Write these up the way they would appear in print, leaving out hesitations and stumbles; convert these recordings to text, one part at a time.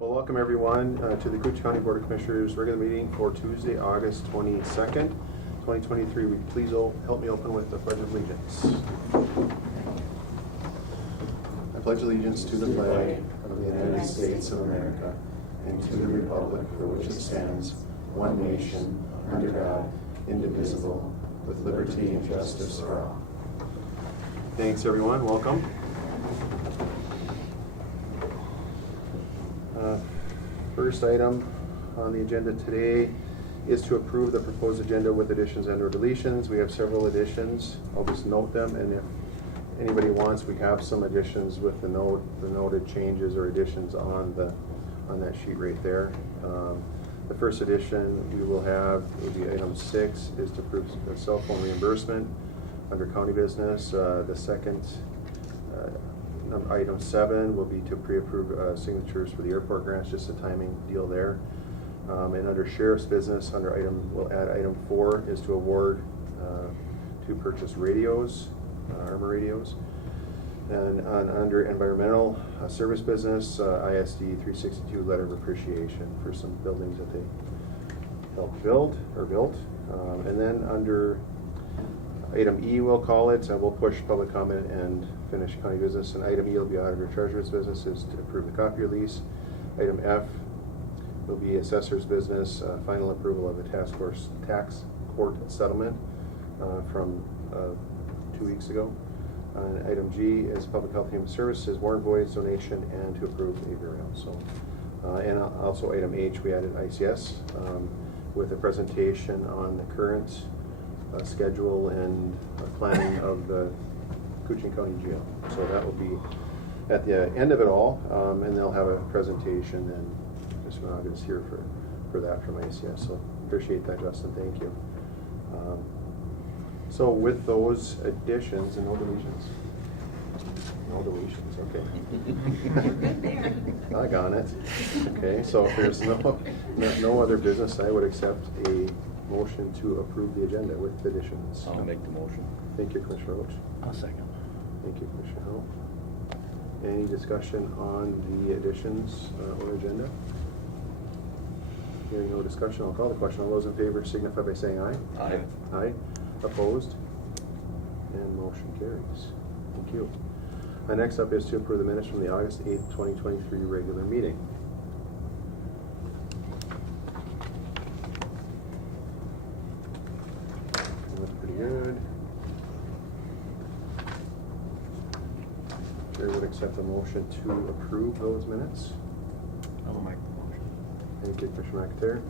Well, welcome everyone to the Koochiching County Board of Commissioners regular meeting for Tuesday, August 22nd, 2023. Will you please help me open with the Pledge of Allegiance? I pledge allegiance to the flag of the United States of America and to the republic for which it stands, one nation, under God, indivisible, with liberty and justice for all. Thanks everyone, welcome. First item on the agenda today is to approve the proposed agenda with additions and or deletions. We have several additions. I'll just note them, and if anybody wants, we have some additions with the noted changes or additions on that sheet right there. The first addition we will have will be item 6 is to approve cell phone reimbursement under county business. The second item 7 will be to pre-approve signatures for the airport grants, just a timing deal there. And under sheriff's business, we'll add item 4 is to award to purchase radios, armor radios. And under environmental service business, ISD 362 letter of appreciation for some buildings that they helped built. And then under item E, we'll call it, and we'll push public comment and finish county business. And item E will be auditor treasurer's business, is to approve the copy release. Item F will be assessor's business, final approval of the tax court settlement from 2 weeks ago. And item G is public health and human services, warrant voids, donation, and to approve a burial. So, and also item H, we added ICS with a presentation on the current schedule and planning of the Koochiching County Jail. So that will be at the end of it all, and they'll have a presentation, and Mr. Monagan is here for that from ICS. So appreciate that, Justin. Thank you. So with those additions and no deletions. No deletions, okay. I got it. Okay, so if there's no other business, I would accept a motion to approve the agenda with additions. I'll make the motion. Thank you, Commissioner Roach. I'll second. Thank you, Commissioner Hill. Any discussion on the additions or agenda? Hearing no discussion, I'll call the question. All those in favor signify by saying aye. Aye. Aye. Opposed? And motion carries. Thank you. Next up is to approve the minutes from the August 8th, 2023 regular meeting. Looks pretty good. Chair would accept the motion to approve those minutes. I'll make the motion. Thank you, Commissioner McIntyre.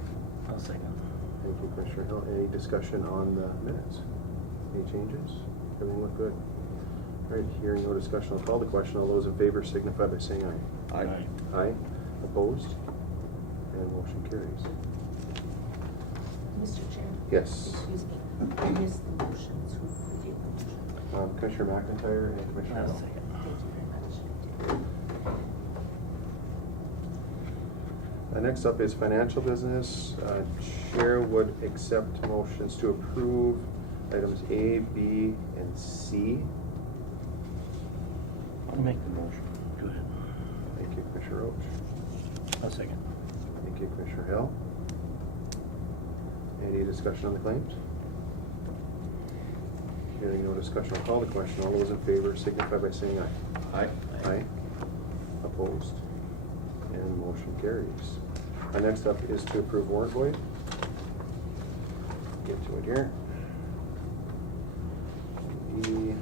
I'll second. Thank you, Commissioner Hill. Any discussion on the minutes? Any changes? Everything look good? All right, hearing no discussion, I'll call the question. All those in favor signify by saying aye. Aye. Aye. Opposed? And motion carries. Mr. Chair? Yes. Excuse me, I missed the motions. Who did the motion? Commissioner McIntyre and Commissioner I'll Hill. second. Thank you very much. Next up is financial business. Chair would accept motions to approve items A, B, and C. I'll make the motion. Go ahead. Thank you, Commissioner Roach. I'll second. Thank you, Commissioner Hill. Any discussion on the claims? Hearing no discussion, I'll call the question. All those in favor signify by saying aye. Aye. Aye. Opposed? And motion carries. Next up is to approve warrant void. Get to it here. E.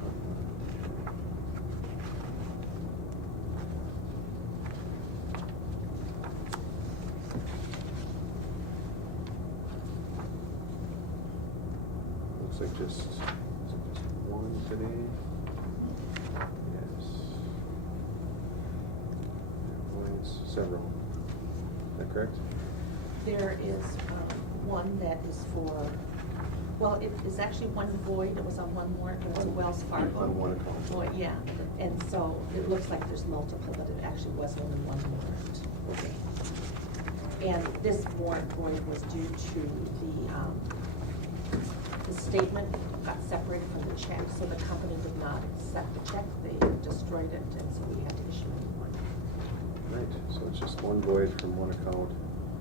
Looks like is it just one today? Yes. Voids, several. Is that correct? There is one that is for, well, it is actually one void. It was on one warrant, but it's a Wells Fargo. On one account. Void, yeah, and so it looks like there's multiple, but it actually was only one warrant. Okay. And this warrant void was due to the statement got separated from the check, so the company did not accept the check. They destroyed it, and so we had to issue a new one. Right, so it's just one void from one account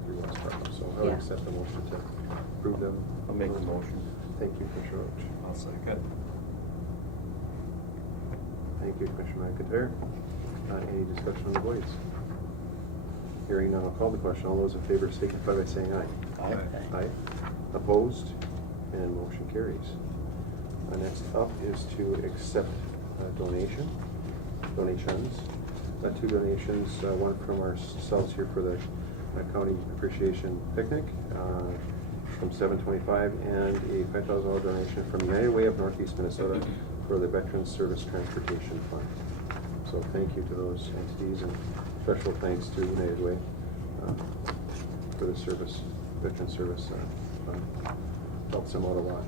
through West Fargo. So I would Yeah. accept the motion to approve them. I'll make the motion. Thank you, Commissioner Roach. I'll second. Thank you, Commissioner McIntyre. Any discussion on the voids? Hearing none, I'll call the question. All those in favor signify by saying aye. Aye. Aye. Opposed? And motion carries. Next up is to accept donations. Two donations, one from ourselves here for the County Appreciation Picnic from 725, and a $5,000 donation from United Way of Northeast Minnesota for the Veterans Service Transportation Fund. So thank you to those entities, and special thanks to United Way for the service, Veterans Service Fund. Helps them out a lot.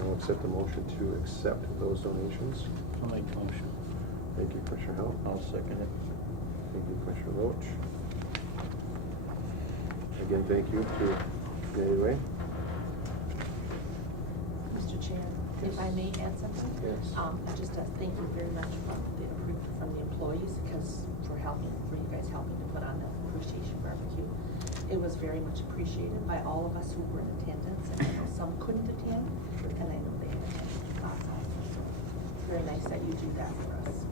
I'll accept the motion to accept those donations. I'll make the motion. Thank you, Commissioner Howell. I'll second it. Thank you, Commissioner Roach. Again, thank you to United Way. Mr. Chair, if I may add something? Yes. Just thank you very much from the employees, because for you guys helping to put on the appreciation barbecue. It was very much appreciated by all of us who were in attendance, and I know some couldn't attend, and I know they had lots also. So it's very nice that you do that for us.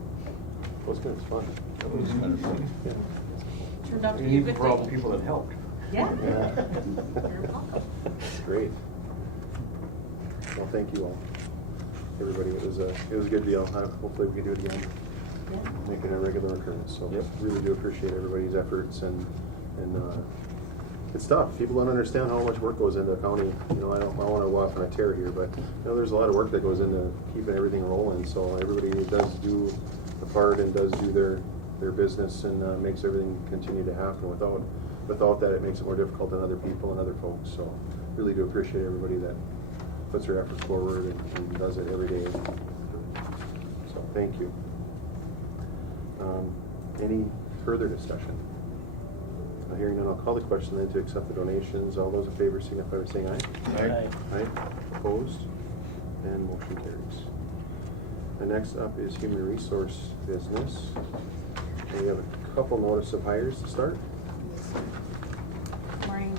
Well, it's good, it's fun. That was kind of funny. Yeah. Turned out to be a good For all the day. people that helped. Yeah. Yeah. You're welcome. It's great. Well, thank you all, everybody. It was a good deal. Hopefully we can do it again, Yeah. make it a regular occurrence. So Yep. really do appreciate everybody's efforts, and it's tough. People don't understand how much work goes into a county. You know, I don't want to go off on a tear here, but there's a lot of work that goes into keeping everything rolling. So everybody does do a part and does do their business, and makes everything continue to happen. Without that, it makes it more difficult on other people and other folks. So really do appreciate everybody that puts their efforts forward and does it every day. So thank you. Any further discussion? Hearing none, I'll call the question then to accept the donations. All those in favor signify by saying aye. Aye. Aye. Opposed? And motion carries. The next up is human resource business. And we have a couple notice of hires to start. Morning.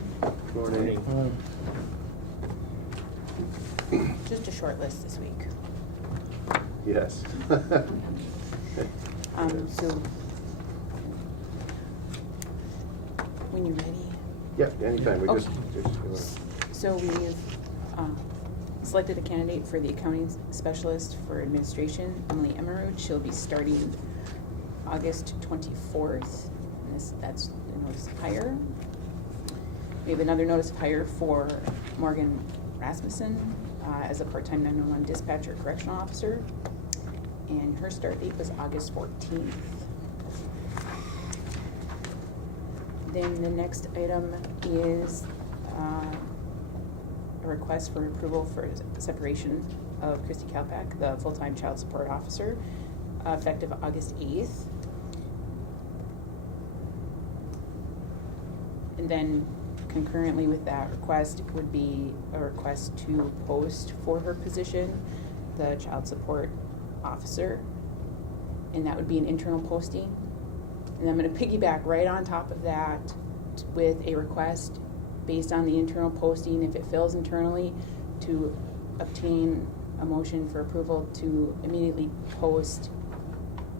Morning. Just a short list this week. Yes. So, when you're ready. Yeah, anytime. We Okay. just So we've selected a candidate for the accounting specialist for administration, Emily Emerud. She'll be starting August 24th. And that's the notice of hire. We have another notice of hire for Morgan Rasmussen as a part-time 911 dispatcher correctional officer. And her start date was August 14th. Then the next item is a request for approval for separation of Christy Kalpak, the full-time child support officer, effective August 8th. And then concurrently with that request would be a request to post for her position, the child support officer, and that would be an internal posting. And I'm going to piggyback right on top of that with a request based on the internal posting, if it fills internally, to obtain a motion for approval to immediately post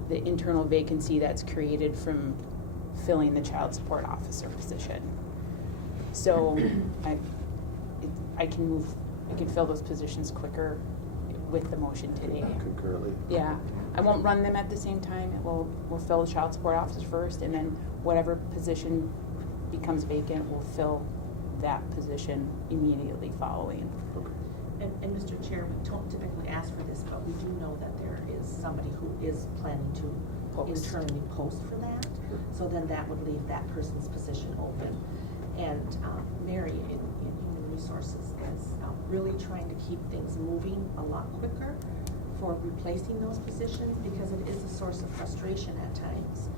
the internal vacancy that's created from filling the child support officer position. So I can fill those positions quicker with the motion today. concurrently. Yeah, I won't run them at the same time. We'll fill the child support officer first, and then whatever position becomes vacant, we'll fill that position immediately following. Okay. And Mr. Chair, we don't typically ask for this, but we do know that there is somebody who is planning to Post. internally post for that. Sure. So then that would leave that person's position open. And Mary in Human Resources is really trying to keep things moving a lot quicker for replacing those positions, because it is a source of frustration at times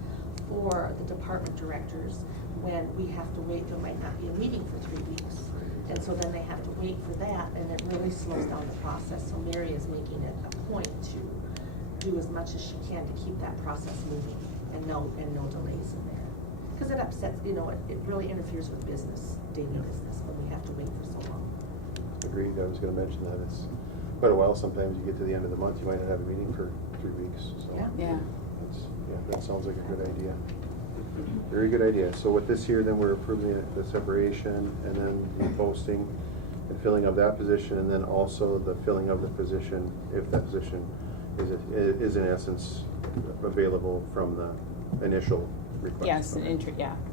for the department directors when we have to wait. There might not be a meeting for 3 weeks. And so then they have to wait for that, and it really slows down the process. So Mary is making it a point to do as much as she can to keep that process moving and no delays in there. Because it upsets, it really interferes with business, daily business, when we have to wait for so long. Agreed, I was gonna mention that, it's quite a while, sometimes you get to the end of the month, you might not have a meeting for 3 weeks, so. Yeah. Yeah. That sounds like a good idea. Very good idea. So with this here, then we're approving the separation and then the posting and filling of that position, and then also the filling of the position, if that position is in essence available from the initial request. Yes, Okay.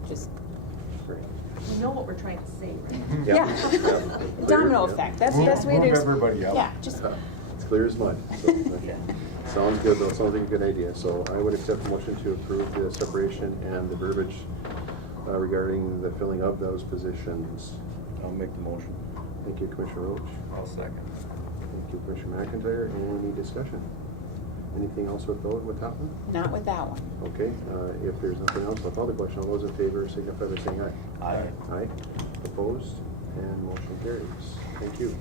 just, Great. You know what we're trying to say, right? Yeah. yeah. Yeah. Domino Yeah. effect, that's the best way to. Move everybody up. Yeah, just, It's clear as mud. So, okay. Sounds good, though. Sounds like a good idea. So I would accept the motion to approve the separation and the verbiage regarding the filling of those positions. I'll make the motion. Thank you, Commissioner Roach. I'll second. Thank you, Commissioner McIntyre. Any discussion? Anything else with that one? not with that one. Okay, if there's nothing else, I'll call the question. All those in favor signify by saying aye. Aye. Aye. Opposed? And motion carries. Thank you.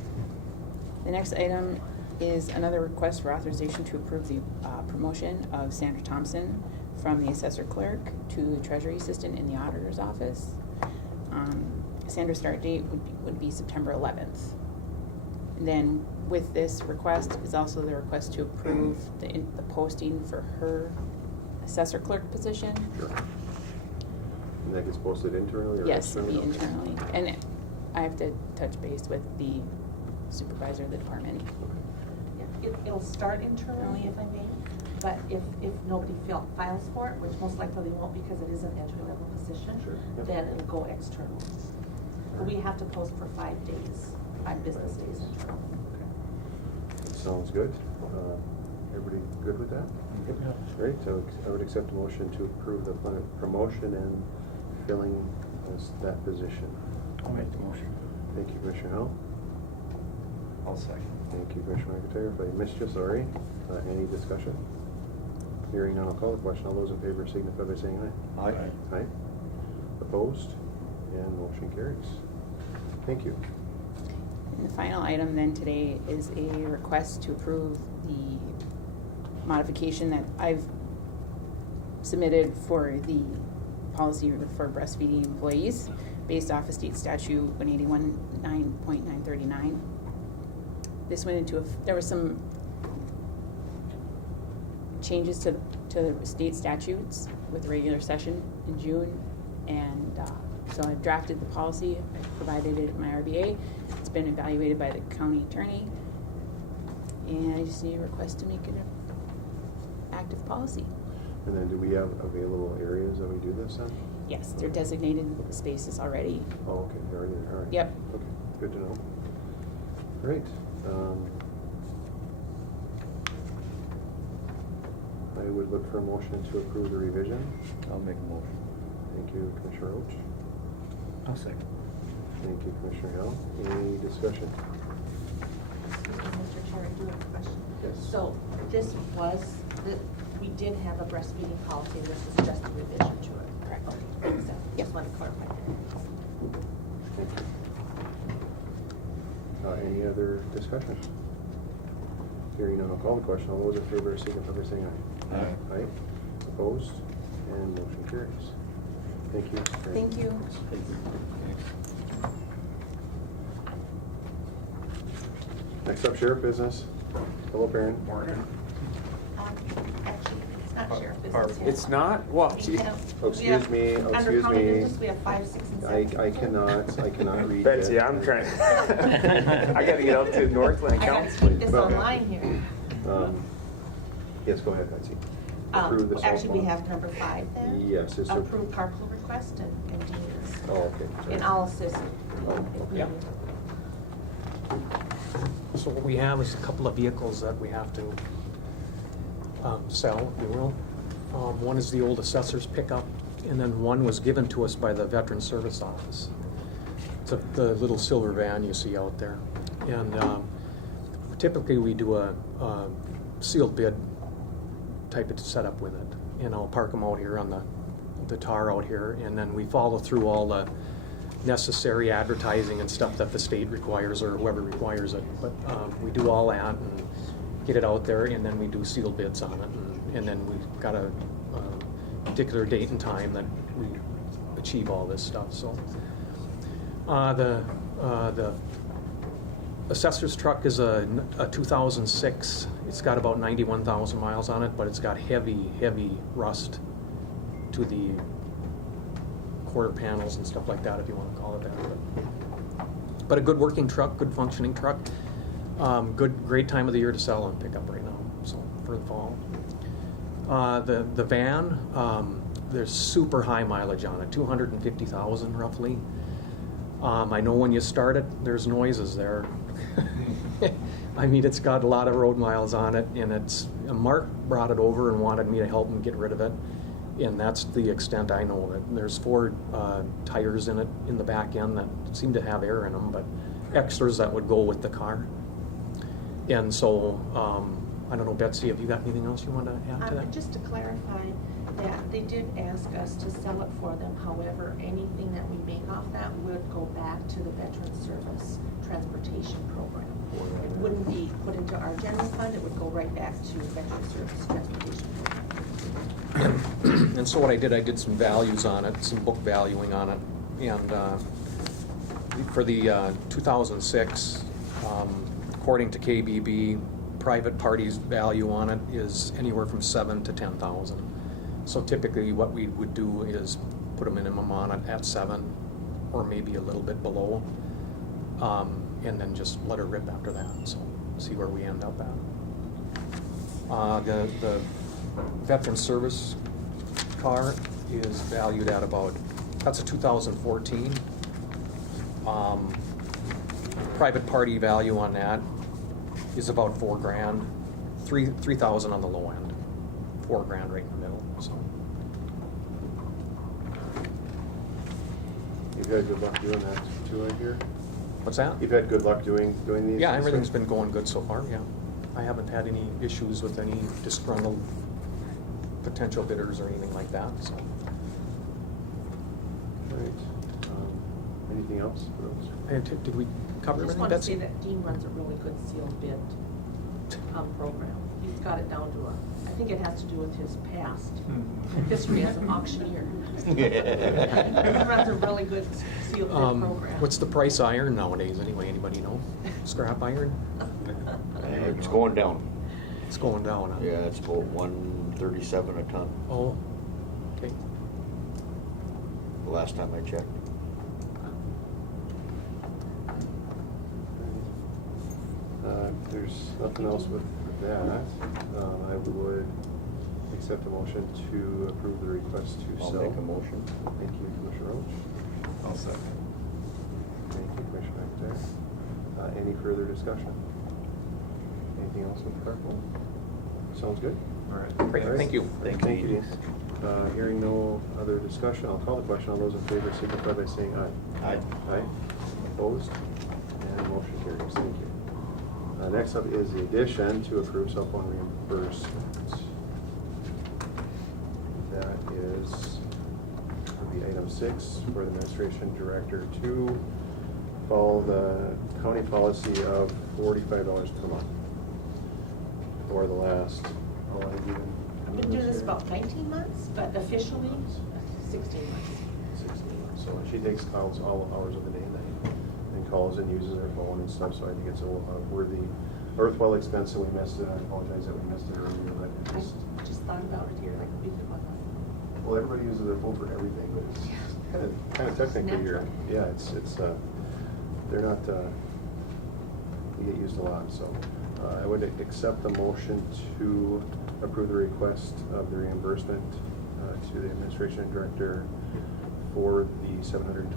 The next item is another request for authorization to approve the promotion of Sandra Thompson from the assessor clerk to treasury assistant in the auditor's office. Sandra's start date would be September 11th. And then with this request is also the request to approve the posting for her assessor clerk position. Sure. And that gets posted internally or Yes, it'd externally? be internally. And I have to touch base with the supervisor of the department. Okay. It'll start internally, if I may, but if nobody files for it, which most likely they won't because it is an entry-level position, Sure. Yep. then it'll go external. But we have to post for 5 days, 5 business days internal. Okay. Sounds good. Everybody good with that? Great. So I would accept a motion to approve the promotion and filling that position. I'll make the motion. Thank you, Commissioner Howell. I'll second. Thank you, Commissioner McIntyre. If I missed you, sorry. Any discussion? Hearing none, I'll call the question. All those in favor signify by saying aye. Aye. Aye. Opposed? And motion carries. Thank you. And the final item then today is a request to approve the modification that I've submitted for the policy for breastfeeding employees based off of state statute 181.9.939. This went into there were some changes to the state statutes with the regular session in June, and so I drafted the policy. I provided it at my RBA. It's been evaluated by the county attorney, and I just need a request to make it an active policy. And then do we have available areas that we do this in? Yes, they're designated spaces already. Oh, okay. They're already there. All right. Yep. Okay. Good to know. Great. I would look for a motion to approve the revision. I'll make a motion. Thank you, Commissioner Roach. I'll second. Thank you, Commissioner Hill. Any discussion? Excuse me, Mr. Chair, I do have a question. Yes. So we did have a breastfeeding policy, this is just a revision to it. Correct. Okay, thanks, Steph. Yep. Just wanted to clarify that. Thank you. Any other discussion? Hearing none, I'll call the question. All those in favor signify by saying aye. Aye. Aye. Opposed? And motion carries. Thank you. Thank you. Next up, sheriff business. Hello, Baron. Morning. Actually, it's not sheriff Our- business yet. It's not? Well, We gee. have- Oh, we have- excuse me, oh, Under excuse county me. business, we have 5, 6, and 7. I cannot read Betsy, it. I'm trying. I gotta get out to Northland I gotta County. speak this Well, online here. Yes, go ahead, Betsy. Approve the cell Actually, we phone. have number 5 then. Yes, it's a- Approve carpool request and Dean is. Oh, okay. Sorry. And I'll assist if Yeah. needed. So what we have is a couple of vehicles that we have to sell, if you will. One is the old assessor's pickup, and then one was given to us by the Veteran Service Office. It's the little silver van you see out there. And typically we do a sealed bid type of setup with it. And I'll park them out here on the tar out here, and then we follow through all the necessary advertising and stuff that the state requires or whoever requires it. But we do all that and get it out there, and then we do sealed bids on it, and then we've got a particular date and time that we achieve all this stuff. So the assessor's truck is a 2006. It's got about 91,000 miles on it, but it's got heavy rust to the quarter panels and stuff like that, if you want to call it that. But a good working truck, good functioning truck. Great time of the year to sell and pick up right now, so for the fall. The van, there's super high mileage on it, 250,000 roughly. I know when you start it, there's noises there. I mean, it's got a lot of road miles on it, and Mark brought it over and wanted me to help him get rid of it, and that's the extent I know of it. There's 4 tires in it in the back end that seem to have air in them, but extras that would go with the car. And so, I don't know, Betsy, have you got anything else you want to add to that? Just to clarify that they did ask us to sell it for them. However, anything that we make off that would go back to the Veteran Service Transportation Program. It wouldn't be put into our general fund, it would go right back to Veteran Service Transportation Program. And so what I did some values on it, some book valuing on it, and for the 2006, according to KBB, private parties' value on it is anywhere from $7,000 to $10,000. So typically, what we would do is put a minimum on it at $7,000, or maybe a little bit below, and then just let her rip after that. So see where we end up at. The veteran service car is valued at about, that's a 2014. Private party value on that is about $4,000, $3,000 on the low end, $4,000 right in the middle. So You've had good luck doing that too, I hear? what's that? You've had good luck doing these? Yeah, everything's been going good so far. Yeah, I haven't had any issues with any disgruntled potential bidders or anything like that. So. Right. Anything else for those? And did we cover I just everything? want to say that Dean runs a really good sealed bid program. He's got it down to I think it has to do with his past history as an auctioneer. He runs a really good sealed bid program. What's the price of iron nowadays anyway? Anybody know? Scrap iron? It's going down. It's going down. Huh? Yeah, it's about 137 a ton, Oh, okay. the last time I checked. There's nothing else with that. I would accept a motion to approve the request to I'll sell. make a motion. Thank you, Commissioner Roach. I'll second. Thank you, Commissioner McIntyre. Any further discussion? Anything else with the carpool? Sounds good? All right. Great, All right. thank you. Thank you, Dean. Hearing no other discussion, I'll call the question. All those in favor signify by saying aye. Aye. Aye. Opposed? And motion carries. Thank you. Next up is the addition to approve cell phone reimbursement. That is the item 6 for the administration director to follow the county policy of $45 per month for the last, how long have you been? I've been doing this about 19 months, but officially 16 months. 16 months. So she takes calls all hours of the day and night, and calls and uses her phone and stuff, so I think it's a worthwhile expense, and we missed it. I apologize that we missed it earlier, but it I just, just thought about it here like a week ago. well, everybody uses their phone for everything, but it's kind of technically, Natural. yeah, it's they're not, you get used a lot, so I would accept the motion to approve the request of the reimbursement to the administration director for the $720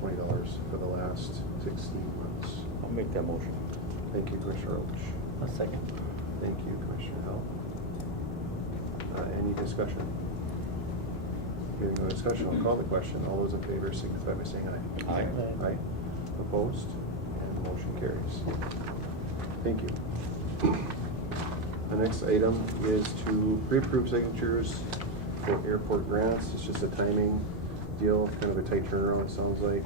for the last 16 months. I'll make that motion. Thank you, Commissioner Roach. A second. Thank you, Commissioner Howell. Any discussion? Hearing no discussion, I'll call the question. All those in favor signify by saying aye. Aye. Aye. Opposed? And motion carries. Thank you. The next item is to pre-approve signatures for airport grants. It's just a timing deal, kind of a tight turnaround, it sounds like.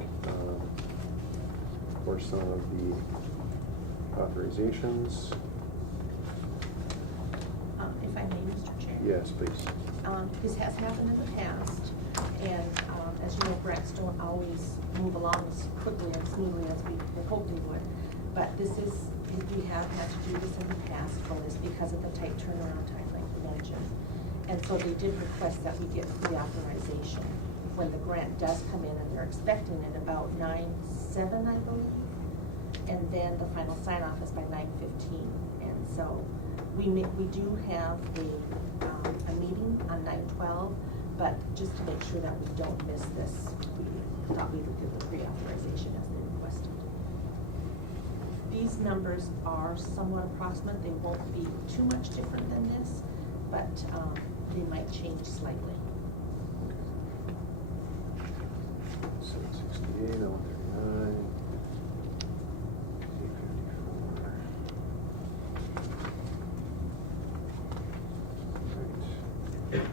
for some of the authorizations. If I may, Mr. Chair? Yes, please. This has happened in the past, and as you know, grants don't always move along as quickly and smoothly as we hoped they would. But this is, we have had to do this in the past for this because of the tight turnaround time, like you mentioned. And so they did request that we get pre-authorization when the grant does come in, and they're expecting it about 9/7, I believe. And then the final sign-off is by 9/15. And so we do have a meeting on 9/12, but just to make sure that we don't miss this, we thought we would give the pre-authorization as they requested. These numbers are somewhat approximate. They won't be too much different than this, but they might change slightly. 768, 139, 854. Right.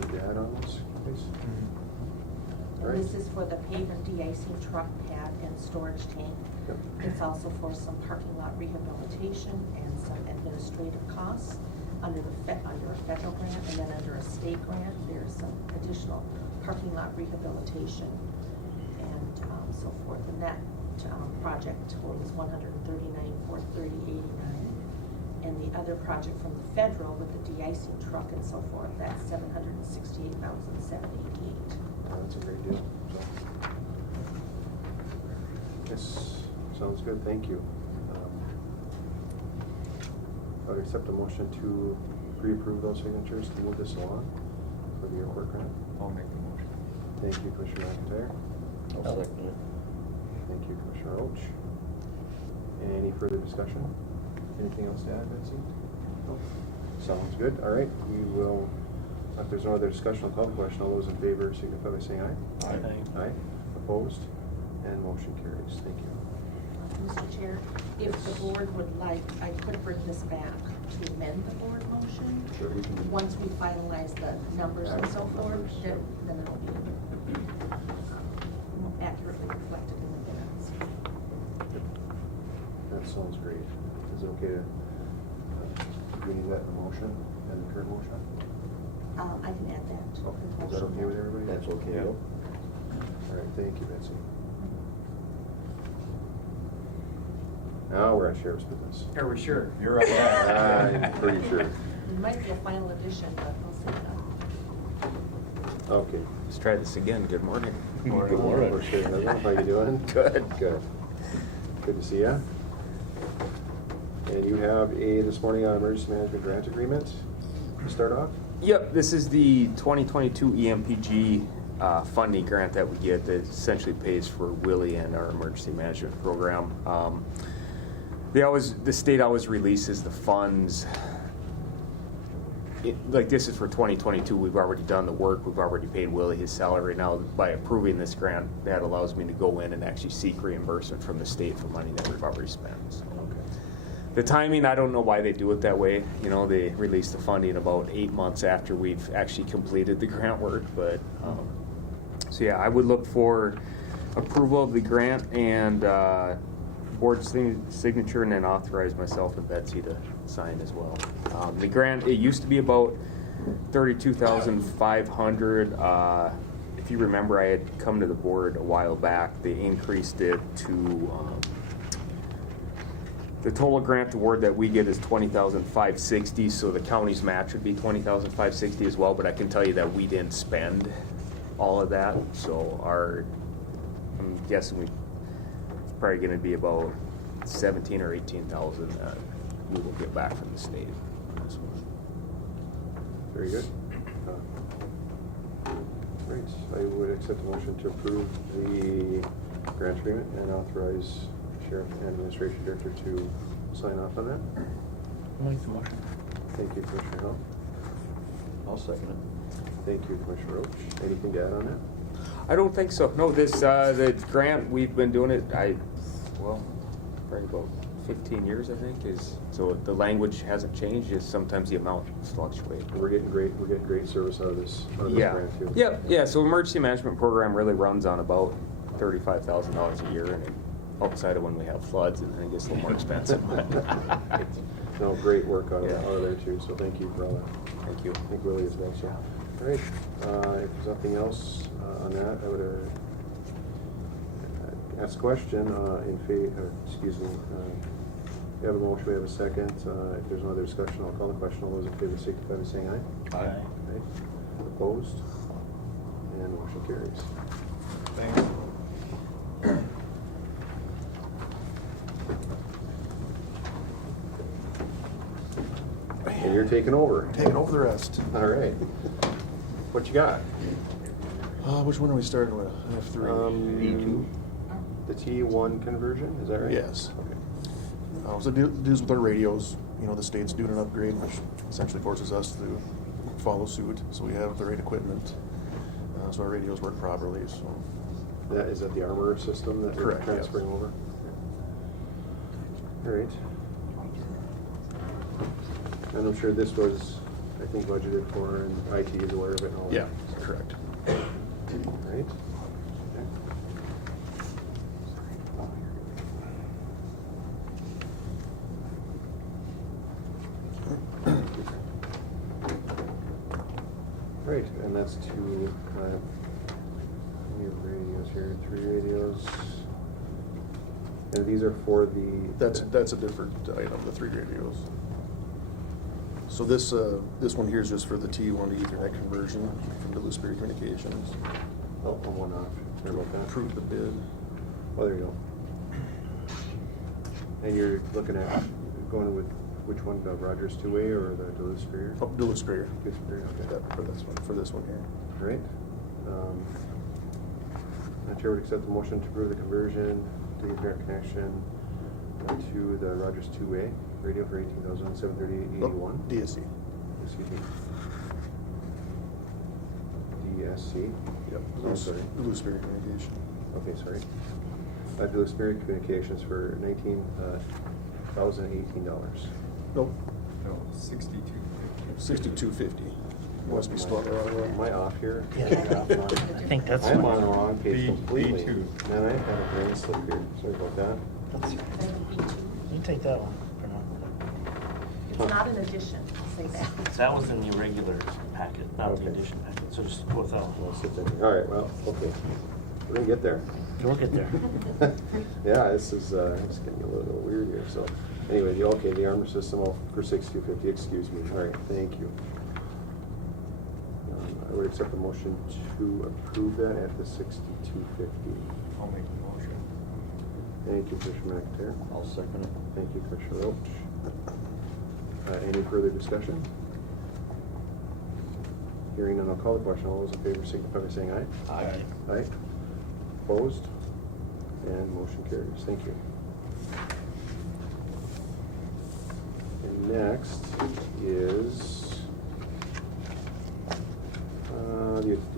Need to add on this, please? And Right. this is for the pavement de-icing truck pad and storage tank. Yep. It's also for some parking lot rehabilitation and some administrative costs under a federal grant, and then under a state grant, there's some additional parking lot rehabilitation and so forth. And that project total is $139,430.89. And the other project from the federal with the de-icing truck and so forth, that's $768,788. That's a great deal. Yes, sounds good, thank you. I would accept a motion to pre-approve those signatures to move this along for the airport grant. I'll make the motion. Thank you, Commissioner McIntyre. I'll second it. Thank you, Commissioner Roach. Any further discussion? Anything else to add, Betsy? No. Sounds good. All right, we will, if there's no other discussion, I'll call the question. All those in favor signify by saying aye. Aye. Aye. Opposed? And motion carries. Thank you. Mr. Chair, if the board would like, I could bring this back to amend the board motion. Sure, we can. Once we finalize the numbers and so forth, then it'll be more accurately reflected in the minutes. That sounds great. Is it okay to, do we need that in the motion, and the current motion? I can add that. Okay, is that okay with everybody? That's okay. Yeah. All right, thank you, Betsy. Now we're on sheriff's business. Are we sure? You're up next. I'm pretty sure. It might be a final edition, but we'll see. Okay. Let's try this again. Good morning. Good morning. We're sure. How you doing? Good. Good. Good to see you. And you have this morning on emergency management grant agreement to start off? Yep, this is the 2022 EMPG funding grant that we get that essentially pays for Willie and our emergency management program. The state always releases the funds. Like this is for 2022, we've already done the work, we've already paid Willie his salary. Now by approving this grant, that allows me to go in and actually seek reimbursement from the state for money that we've already spent. So. The timing, I don't know why they do it that way. You know, they release the funding about 8 months after we've actually completed the grant work. But so yeah, I would look for approval of the grant and board signature, and then authorize myself and Betsy to sign as well. The grant, it used to be about $32,500. If you remember, I had come to the board a while back. They increased it to. The total grant award that we get is $20,560, so the county's match would be $20,560 as well. But I can tell you that we didn't spend all of that, so I'm guessing it's probably going to be about $17,000 or $18,000 that we will get back from the state. Very good. Great. I would accept a motion to approve the grant agreement and authorize Sheriff and Administration Director to sign off on that. Thank you, Commissioner Hill. I'll second it. Thank you, Commissioner Roach. Anything to add on that? I don't think so. No, this the grant, we've been doing it. Probably about 15 years, I think. So the language hasn't changed. Just sometimes the amount fluctuates. We're getting great service out of this Yeah. grant too. Yeah. So emergency management program really runs on about $35,000 a year, and outside of when we have floods, and then it gets a little more expensive. No, great work out Yeah. of there too, so thank you for all that. Thank you. I think Willie as well, so. All right, if there's nothing else on that, I would ask a question in favor, excuse me. We have a motion, we have a second. If there's no other discussion, I'll call the question. All those in favor signify by saying aye. Aye. Aye. Opposed? And motion carries. Thanks. And you're taking over. Taking over the rest. All right. What you got? Which one are we starting with? I have three. E2. The T1 conversion, is that right? Yes. Okay. So it deals with our radios. You know, the state's doing an upgrade, which essentially forces us to follow suit. So we have the right equipment, so our radios work properly. So Is that the armor system that we're Correct, yes. transferring over? All right. And I'm sure this was, I think, budgeted for, and IT is aware of it and all that. yeah, correct. All right. Right, and that's two, how many radios here? 3 radios. And these are for the. That's a different item, the 3 radios. So this one here is just for the T1 to Ethernet conversion from Duluth Spirit Communications. Oh, I'm one off. Sorry about that. Approve the bid. Oh, there you go. And you're looking at going with which one, the Rogers two-way or the Duluth Superior? Oh, Duluth Spirit. Duluth Superior, okay. For this one here. All right. The chair would accept the motion to approve the conversion to the Ethernet connection to the Rogers two-way radio for $18,738.81. DSC. Excuse me. DSC. Yep. Oh, sorry. Duluth Spirit Communication. Okay, sorry. Duluth Spirit Communications for $19,018. Nope. No, 62. 6250. Must be spelled the wrong way. Am I off here? I think that's I'm what- on the wrong page B- completely. B2. Man, I have a brain slip here. Sorry about that. That's- You take that one for now. It's not an addition, I'll say that. That was in the regular packet, not the Okay. addition packet, so just go with that I'll one. sit there. All right, well, okay. We're gonna get there. You'll get there. Yeah, this is it's getting a little weird here. So, anyway, the armor system for 6250. Excuse me. All right, thank you. I would accept the motion to approve that at the 6250. I'll make the motion. Thank you, Commissioner McIntyre. I'll second it. Thank you, Commissioner Roach. Any further discussion? Hearing none, I'll call the question. All those in favor signify by saying aye. Aye. Aye. Opposed? And motion carries. Thank you. And next is,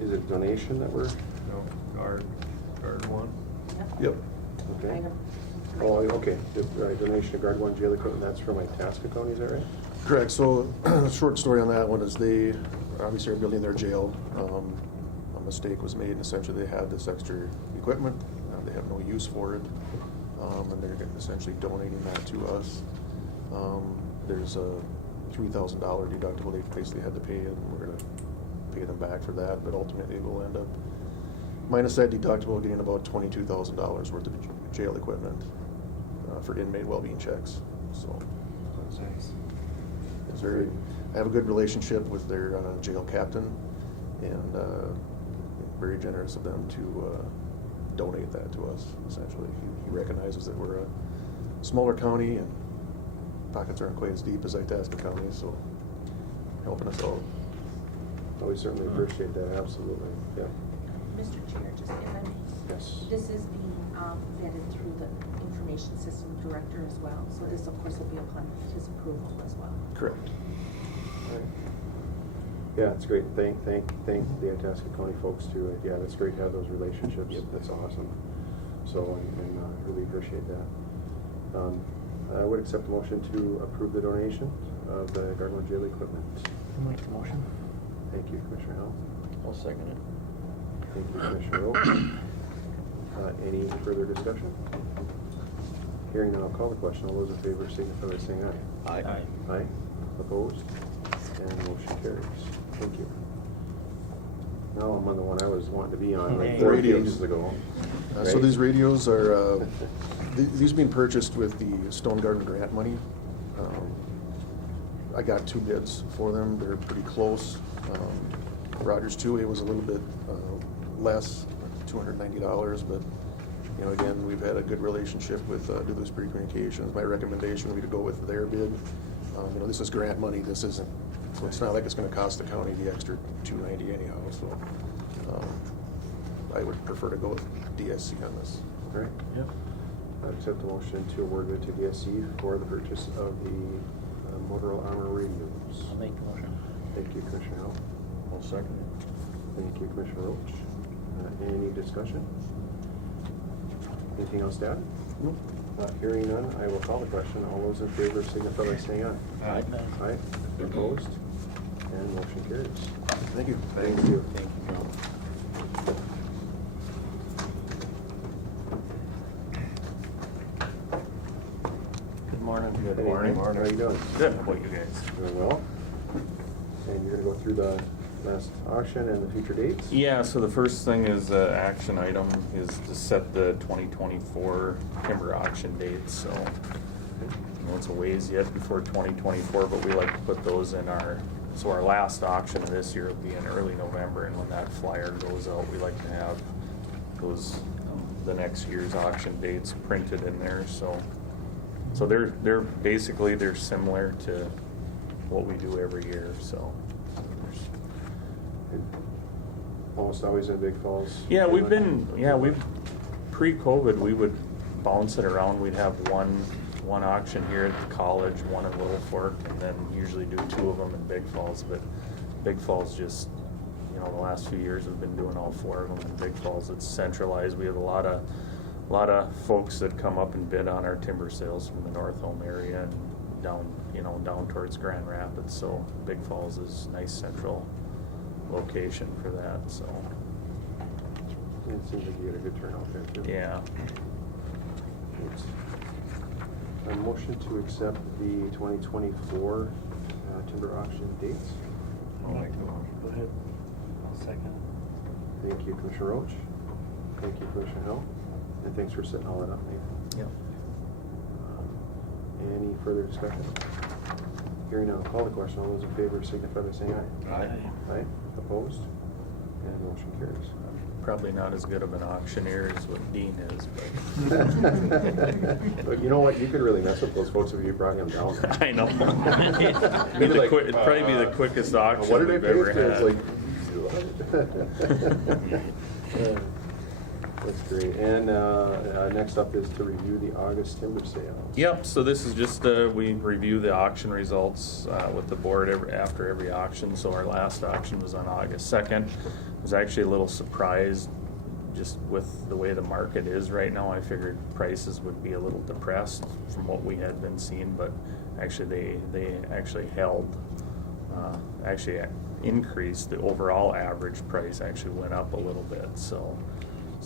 is it donation that we're, No, guard one. Yep. okay? Item. Oh, okay, donation to Guard One jail equipment, that's from like Tasca County, is that right? Correct. So, short story on that one is they obviously are building their jail. A mistake was made. Essentially, they had this extra equipment. They have no use for it, and they're essentially donating that to us. There's a $3,000 deductible they basically had to pay, and we're going to pay them back for that. But ultimately, we'll end up minus that deductible, getting about $22,000 worth of jail equipment for inmate well-being checks. So. That's nice. It's very, I have a good relationship with their jail captain, and very generous of them to donate that to us, essentially. He recognizes that we're a smaller county and pockets aren't quite as deep as Itasca County, so helping us out. Oh, we certainly appreciate that, absolutely, yeah. Mr. Chair, just if I may. Yes. This is being vetted through the information system director as well, so this of course will be upon his approval as well. Correct. All right. Yeah, it's great. Thank the Itasca County folks too. Yeah, that's great to have those relationships. Yep. That's awesome. So, and really appreciate that. I would accept the motion to approve the donation of the Guard One jail equipment. I'll make the motion. Thank you, Commissioner Howell. I'll second it. Thank you, Commissioner Roach. Any further discussion? Hearing none, I'll call the question. All those in favor signify by saying aye. Aye. Aye. Opposed? And motion carries. Thank you. Now I'm on the one I was wanting to be on like Hey. 4 Radios. pages ago. So Right? these radios are, these being purchased with the Stone Garden grant money. I got 2 bids for them. They're pretty close. Rogers 2A was a little bit less, $290, but, you know, again, we've had a good relationship with Duluth Communications. My recommendation would be to go with their bid. You know, this is grant money. This isn't, so it's not like it's gonna cost the county the extra $290 anyhow, so I would prefer to go with DSC on this. All right. Yep. I accept the motion to award bid to DSC for the purchase of the Motorola Armor radios. I'll make the motion. Thank you, Commissioner Howell. I'll second it. Thank you, Commissioner Roach. Any discussion? Anything else to add? Nope. Hearing none, I will call the question. All those in favor signify by saying aye. Aye. Aye. Opposed? And motion carries. Thank you. Thank you. Thank you. Good morning. Hey, How are you doing? Good, how about you guys? Doing well? And you're gonna go through the last auction and the future dates? Yeah, so the first thing is, action item is to set the 2024 timber auction dates, so. You know, it's a ways yet before 2024, but we like to put those in so our last auction of this year will be in early November, and when that flyer goes out, we like to have those, the next year's auction dates printed in there, so. So they're basically, they're similar to what we do every year, so. Almost always in Big Falls? Yeah, we've, pre-COVID, we would bounce it around. We'd have one auction here at the college, one in Little Fork, and then usually do 2 of them in Big Falls. But Big Falls just, you know, the last few years we've been doing all 4 of them in Big Falls. It's centralized. We have a lot of folks that come up and bid on our timber sales from the North Home area and down towards Grand Rapids. So Big Falls is a nice central location for that, so. It seems like you get a good turnout there too. Yeah. Thanks. A motion to accept the 2024 timber auction dates. I'll make the motion. Go ahead. I'll second. Thank you, Commissioner Roach. Thank you, Commissioner Hill. And thanks for setting all that up, Nathan. Yep. Any further discussion? Hearing none, I'll call the question. All those in favor signify by saying aye. Aye. Aye. Opposed? And motion carries. Probably not as good of an auctioneer as what Dean is, But you know what? You could really mess with those folks if you brought him down. but. I know. You'd be like, It'd probably be the quickest auction What did I we've pay ever it to? had. That's great. And next up is to review the August timber sales. Yep, so this is just, we review the auction results with the board after every auction. So our last auction was on August 2nd. I was actually a little surprised just with the way the market is right now. I figured prices would be a little depressed from what we had been seeing, but actually they actually held, actually increased. The overall average price actually went up a little bit, so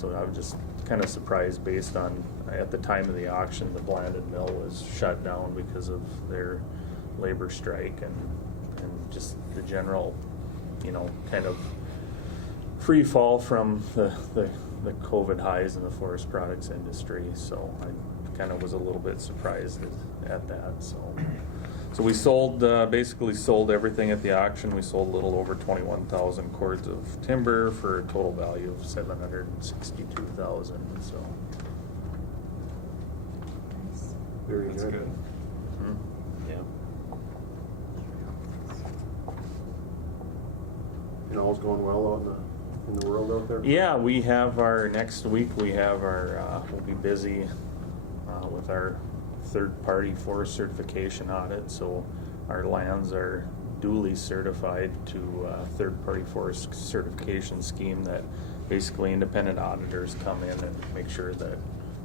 I was just kind of surprised based on, at the time of the auction, the Blanded Mill was shut down because of their labor strike and just the general, kind of free fall from the COVID highs in the forest products industry. So I kind of was a little bit surprised at that. So we sold, basically sold everything at the auction. We sold a little over 21,000 cords of timber for a total value of $762,000. So. Very That's good. Mhm. Yeah. And all's going well out in the world out there? Yeah, we have next week, we'll be busy with our third-party forest certification audit. So our lands are duly certified to a third-party forest certification scheme that basically independent auditors come in and make sure that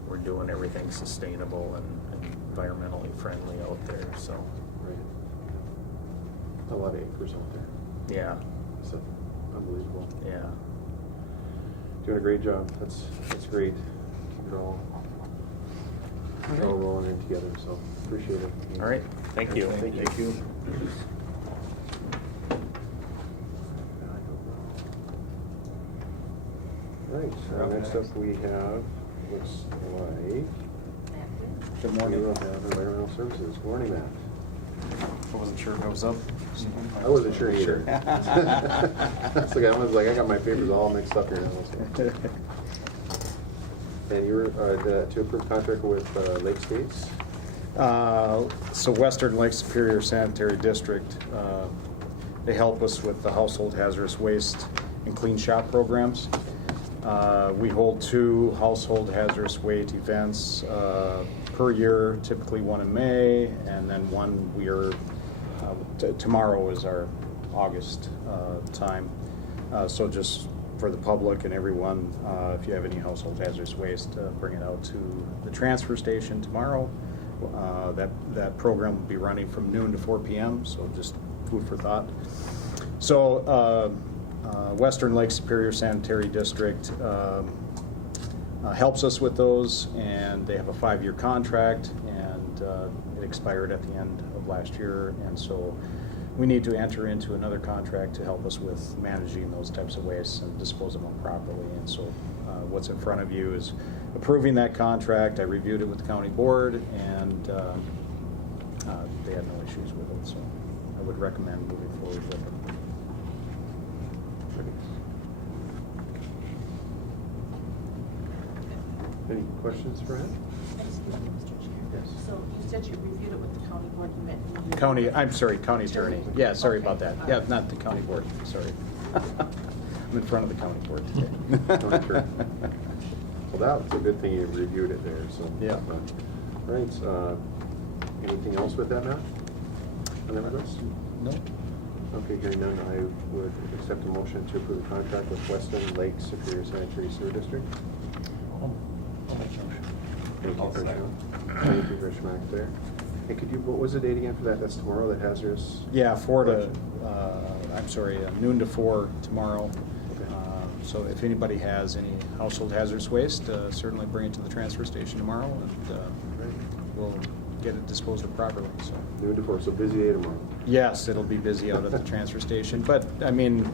we're doing everything sustainable and environmentally friendly out there, so. Right. A lot of acres out there. Yeah, So unbelievable. yeah. Doing a great job. That's great. it all rolling in together, so appreciate it. All right, thank you. Thank you. Right, next up we have, looks like, Good we morning. will have environmental services. Good morning, Matt. I wasn't sure if I was up. I wasn't sure either. That's the guy, I was like, I got my papers all mixed up here now. So. And you were to approve contract with Lake States? So Western Lake Superior Sanitary District, they help us with the household hazardous waste and clean shop programs. We hold 2 household hazardous waste events per year, typically one in May, and then one we are, tomorrow is our August time. So just for the public and everyone, if you have any household hazardous waste, bring it out to the transfer station tomorrow. That program will be running from noon to 4 p.m., so just food for thought. So Western Lake Superior Sanitary District helps us with those, and they have a 5-year contract, and it expired at the end of last year, and so we need to enter into another contract to help us with managing those types of wastes and dispose of them properly. And so what's in front of you is approving that contract. I reviewed it with the county board, and they had no issues with it, so I would recommend moving forward with it. Any questions for him? Excuse me, Mr. Chair. Yes. So you said you reviewed it with the county board, you meant. County, I'm sorry, county attorney. Yeah, sorry Okay, about that. all Yeah, right. not the county board, sorry. I'm in front of the county board today. County attorney. Well, that's a good thing you reviewed it there, so. Yeah. All right, anything else with that, Matt? On that list? No. Okay, hearing none, I would accept a motion to approve the contract with Western Lake Superior Sanitary Sewer District. Thank you, Commissioner. Thank you, Commissioner Mack there. Hey, could you, what was the date again for that? That's tomorrow, that hazardous? Yeah, noon to 4 tomorrow. Okay. So if anybody has any household hazardous waste, certainly bring it to the transfer station tomorrow, and we'll get it disposed of properly, so. Noon to 4, so busy day tomorrow. Yes, it'll be busy out at the transfer station, but, I mean,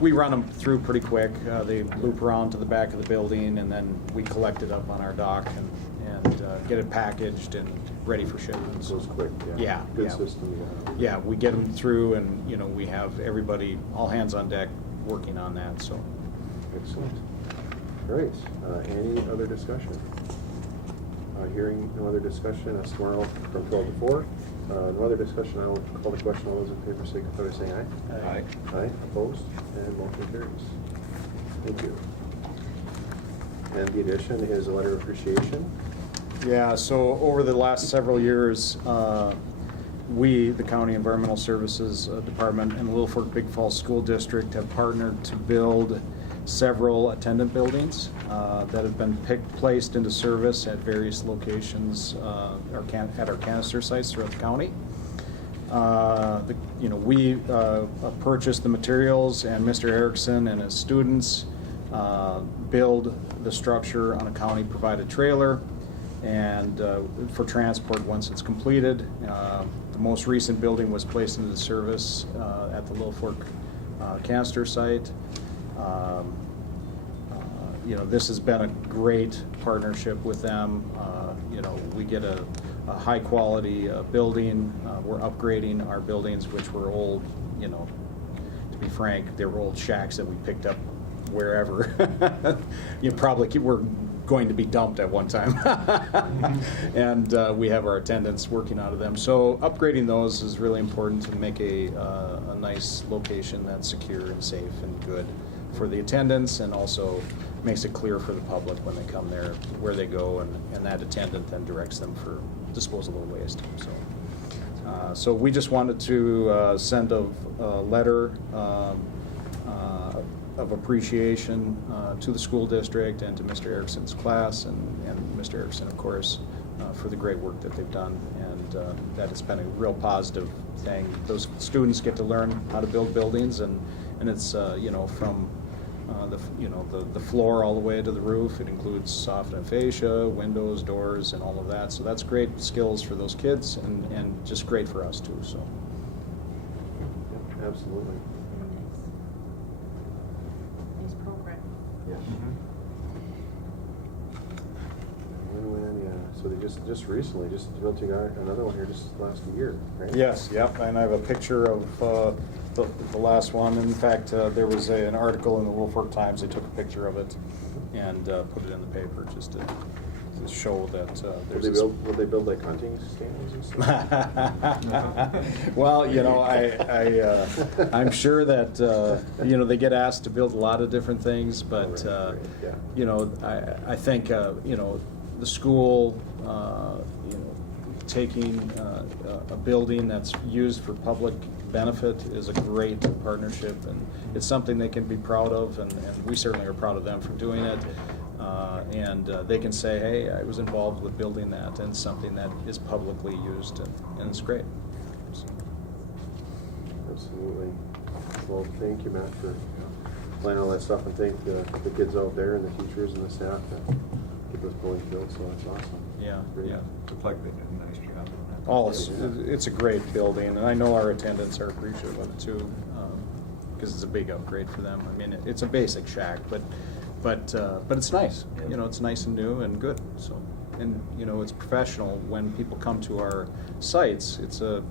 we run them through pretty quick. They loop around to the back of the building, and then we collect it up on our dock and get it packaged and ready for shipment. Goes quick, yeah. Yeah, Good yeah. system, yeah. Yeah, we get them through, and, you know, we have everybody, all hands on deck, working on that, so. Excellent. Great. Any other discussion? Hearing no other discussion, that's tomorrow from 12 to 4. No other discussion, I will call the question. All those in favor signify by saying aye. Aye. Aye, opposed, and motion carries. Thank you. And the addition is a letter of appreciation. Yeah, so over the last several years, we, the County Environmental Services Department and the Little Fork Big Falls School District have partnered to build several attendant buildings that have been placed into service at various locations at our canister sites throughout the county. We purchased the materials, and Mr. Erickson and his students build the structure on a county-provided trailer and for transport once it's completed. The most recent building was placed into service at the Little Fork canister site. This has been a great partnership with them. We get a high-quality building. We're upgrading our buildings, which were old, to be frank, they were old shacks that we picked up wherever. Probably were going to be dumped at one time. And we have our attendants working out of them. So upgrading those is really important to make a nice location that's secure and safe and good for the attendants, and also makes it clear for the public when they come there where they go, and that attendant then directs them for disposal of waste. So we just wanted to send a letter of appreciation to the school district and to Mr. Erickson's class, and Mr. Erickson, of course, for the great work that they've done, and that it's been a real positive thing. Those students get to learn how to build buildings, and it's from the floor all the way to the roof. It includes softening fascia, windows, doors, and all of that. So that's great skills for those kids, and just great for us too. So Absolutely. Very nice. Nice program. Yeah. Yeah. So they just recently, just built another one here just last year, right? yes, yep. And I have a picture of the last one. In fact, there was an article in the Wolford Times. They took a picture of it and put it in the paper just to show that there's. Will they build like hunting stands and stuff? Well, I'm sure that they get asked to build a lot of different things, but Right, yeah. I think the school taking a building that's used for public benefit is a great partnership, and it's something they can be proud of, and we certainly are proud of them for doing it. And they can say, hey, I was involved with building that, and something that is publicly used, and it's great. So, Absolutely. Well, thank you, Matt, for planning all that stuff, and thank the kids out there and the teachers and the staff that get those buildings built, so that's awesome. yeah, Great. yeah. Looks like they did a nice job on that. Oh, it's a great building, and I know our attendants are appreciative of it too, because it's a big upgrade for them. I mean, it's a basic shack, but it's nice. It's nice and new and good. So, and it's professional. When people come to our sites, it's a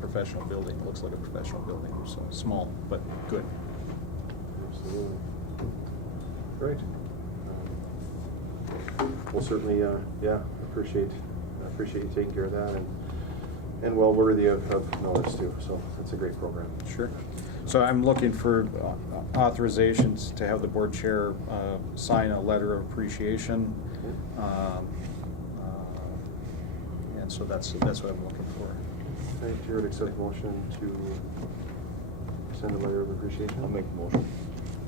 professional building. It looks like a professional building. So small but good. Absolutely. Great. We'll certainly, appreciate you taking care of that, and well worthy of notice too. So that's a great program. Sure. So I'm looking for authorizations to have the board chair sign a letter of appreciation, and so that's what I'm looking for. Thank you. Would accept motion to send a letter of appreciation. I'll make the motion.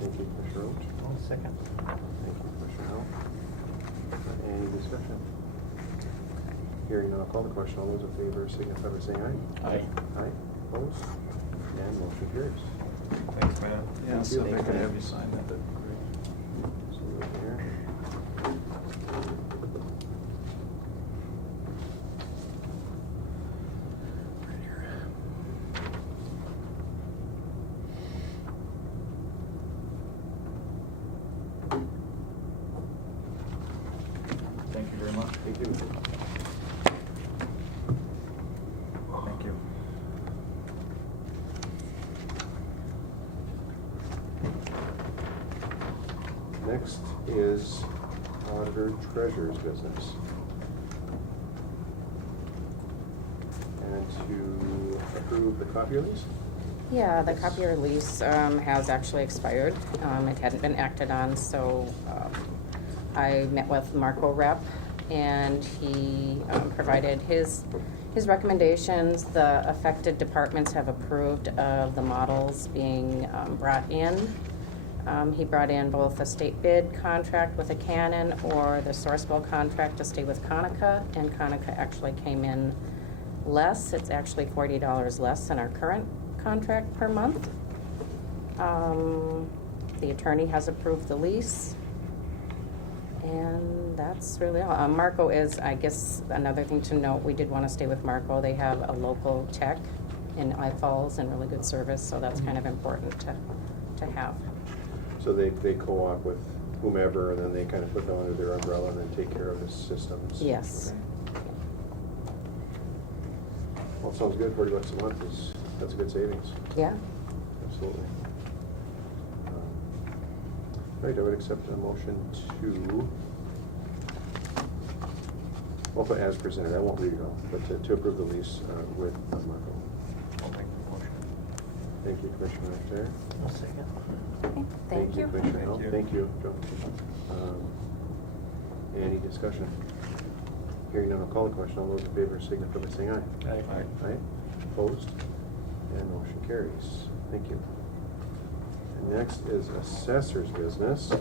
Thank you, Commissioner Roach. I'll second. Thank you, Commissioner Howell. Any discussion? Hearing none, I'll call the question. All those in favor signify by saying aye. Aye. Aye. Opposed? And motion carries. Thanks, man. Yeah, Thank so you. if I could have you sign that, that'd be great. So we're here. Right here. Thank you very much. Thank you. Thank you. Next is auditor treasurer's business. And to approve the copier lease? Yeah, the copier lease has actually expired. It hadn't been acted on, so I met with Marco Rep, and he provided his recommendations. The affected departments have approved of the models being brought in. He brought in both a state bid contract with a Canon or the Sourcewell contract to stay with Konica, and Konica actually came in less. It's actually $40 less than our current contract per month. The attorney has approved the lease, and that's really all. Marco is, I guess, another thing to note, we did want to stay with Marco. They have a local tech in I Falls and really good service, so that's kind of important to have. So they co-op with whomever, and then they kind of put them under their umbrella and then take care of the systems? Yes. Okay. Well, it sounds good. $40 a month that's a good savings. Yeah. Absolutely. Right, I would accept a motion to, well, put as presented, I won't read it all, but to approve the lease with Marco. I'll make the motion. Thank you, Commissioner Terry. I'll second. Okay, thank you. Commissioner Howell. Thank you. Thank you, Joe. Any discussion? Hearing none, I'll call the question. All those in favor signify by saying aye. Aye. Aye. Opposed? And motion carries. Thank you. And next is assessor's business.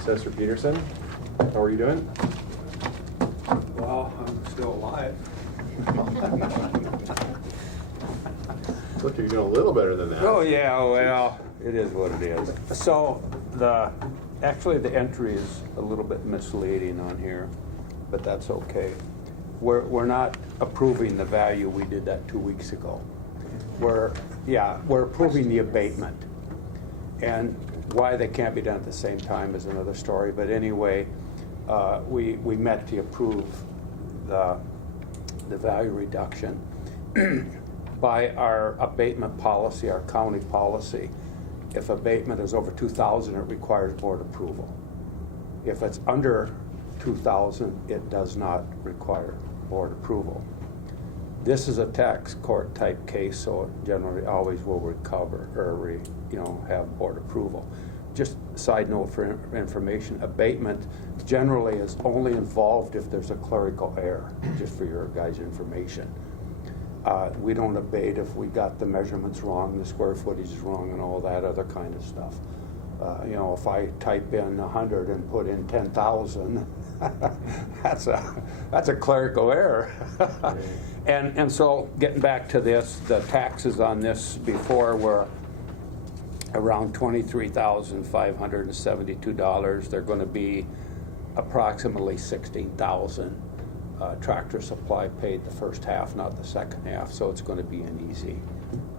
Assessor Peterson, how are you doing? Well, I'm still alive. Look, you're doing a little better than that. Oh, yeah, well, it is what it is. So actually the entry is a little bit misleading on here, but that's okay. We're not approving the value, we did that 2 weeks ago. We're approving the abatement. And why they can't be done at the same time is another story, but anyway, we met to approve the value reduction. By our abatement policy, our county policy, if abatement is over $2,000, it requires board approval. If it's under $2,000, it does not require board approval. This is a tax court type case, so it generally always will recover or have board approval. Just a side note for information, abatement generally is only involved if there's a clerical error, just for your guys' information. We don't abate if we got the measurements wrong, the square footage is wrong, and all that other kind of stuff. If I type in 100 and put in 10,000, that's a clerical error. And so getting back to this, the taxes on this before were around $23,572. They're going to be approximately $16,000. Tractor Supply paid the first half, not the second half, so it's going to be an easy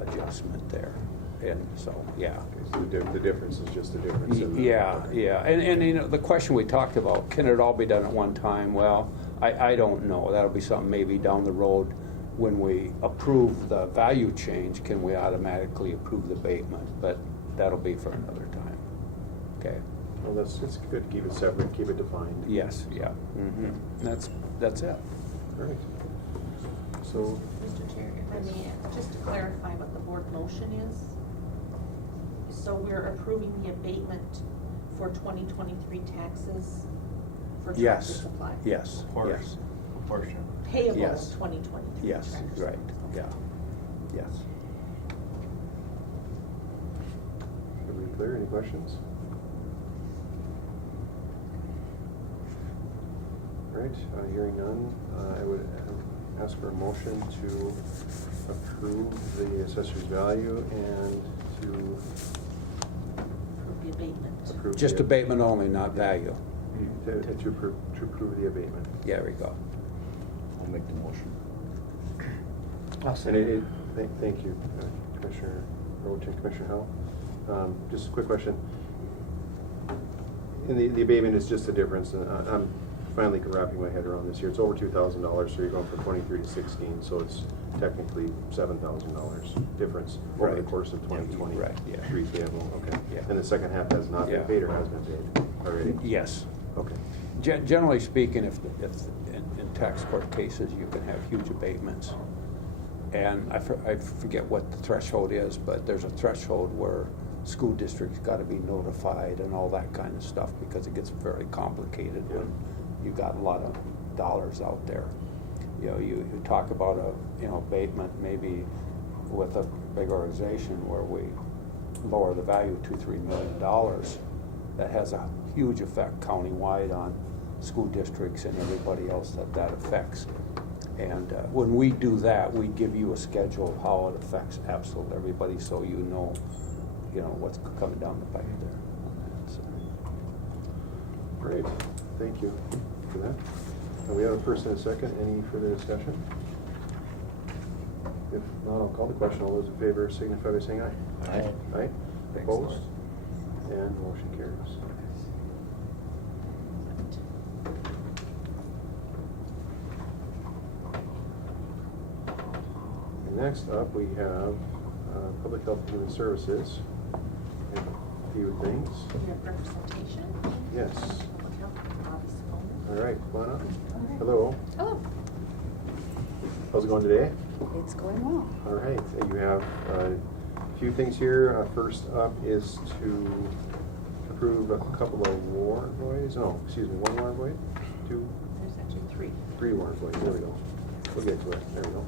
adjustment there. And so, yeah. So the difference is just the difference. In the, Yeah, okay. yeah. And the question we talked about, can it all be done at one time? Well, I don't know. That'll be something maybe down the road when we approve the value change, can we automatically approve the abatement? But that'll be for another time. Okay. Well, it's good to keep it separate, keep it defined. Yes, yeah. Mm-hmm. That's it. All right. So, Mr. Chair, if I may, just to clarify what the board motion is. So we're approving the abatement for 2023 taxes for Tractor Yes, Supply? yes, Portion. yes, Portion. Payable in Yes. 2023 yes, Tractor right, Supply. yeah, yes. are we clear? Any questions? All right, hearing none, I would ask for a motion to approve the assessor's value and to The abatement. approve. Just the, abatement only, not value. To approve the abatement. Yeah, there we go. I'll make the motion. And thank you, Commissioner Roach, Commissioner Howell. Just a quick question. And the abatement is just the difference, and I'm finally wrapping my head around this here. It's over $2,000, so you're going from 23 to 16, so it's technically $7,000 difference over the Right. course of 2020. Right, yeah. Three payable, okay. Yeah. And the second half has not been Yeah. paid or has been paid already? Yes. Okay. Generally speaking, if in tax court cases, you can have huge abatements. And I forget what the threshold is, but there's a threshold where school districts got to be notified and all that kind of stuff, because it gets very complicated when you got a lot of dollars out there. You talk about a abatement maybe with a big organization where we lower the value $2-3 million. That has a huge effect countywide on school districts and everybody else that affects. And when we do that, we give you a schedule of how it affects absolutely everybody, so you know what's coming down the pipe there. So. Great, thank you for that. And we have a first and a second. Any further discussion? If not, I'll call the question. All those in favor signify by saying aye. Aye. Aye. Thanks, Opposed? And motion carries. And next up, we have Public Health and Human Services. We have a few things. We have representation. Yes. Public health, Bobby Simone. All right, come on up. right. Hello. Hello. How's it going today? It's going well. All right, you have a few things here. First up is to approve a couple of warrant voids. No, excuse me, one warrant void? Two? There's actually 3 warrant voids. There we go. We'll get to it. There we go.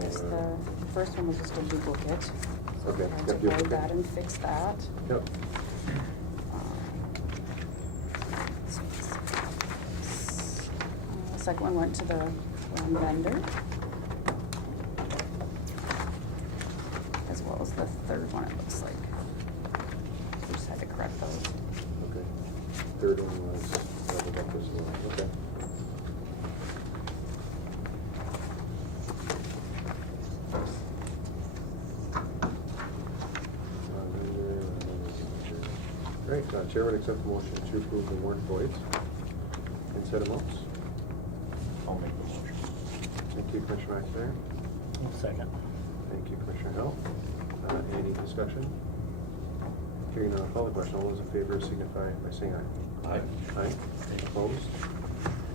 Yes, the first one was just a duplicate. So Okay, I had yep, to duplicate. void that and fix that. Yep. second one went to the wrong vendor. As well as the third one, it looks like. We just had to correct those. Okay. Third one was doubled up as well. Okay. Great. Chair would accept the motion to approve the warrant voids and set amounts. I'll make the motion. Thank you, Commissioner McIntyre. Second. Thank you, Commissioner Hill. Any discussion? Hearing none, I'll call the question. All those in favor signify by saying aye. Aye. Aye. Opposed?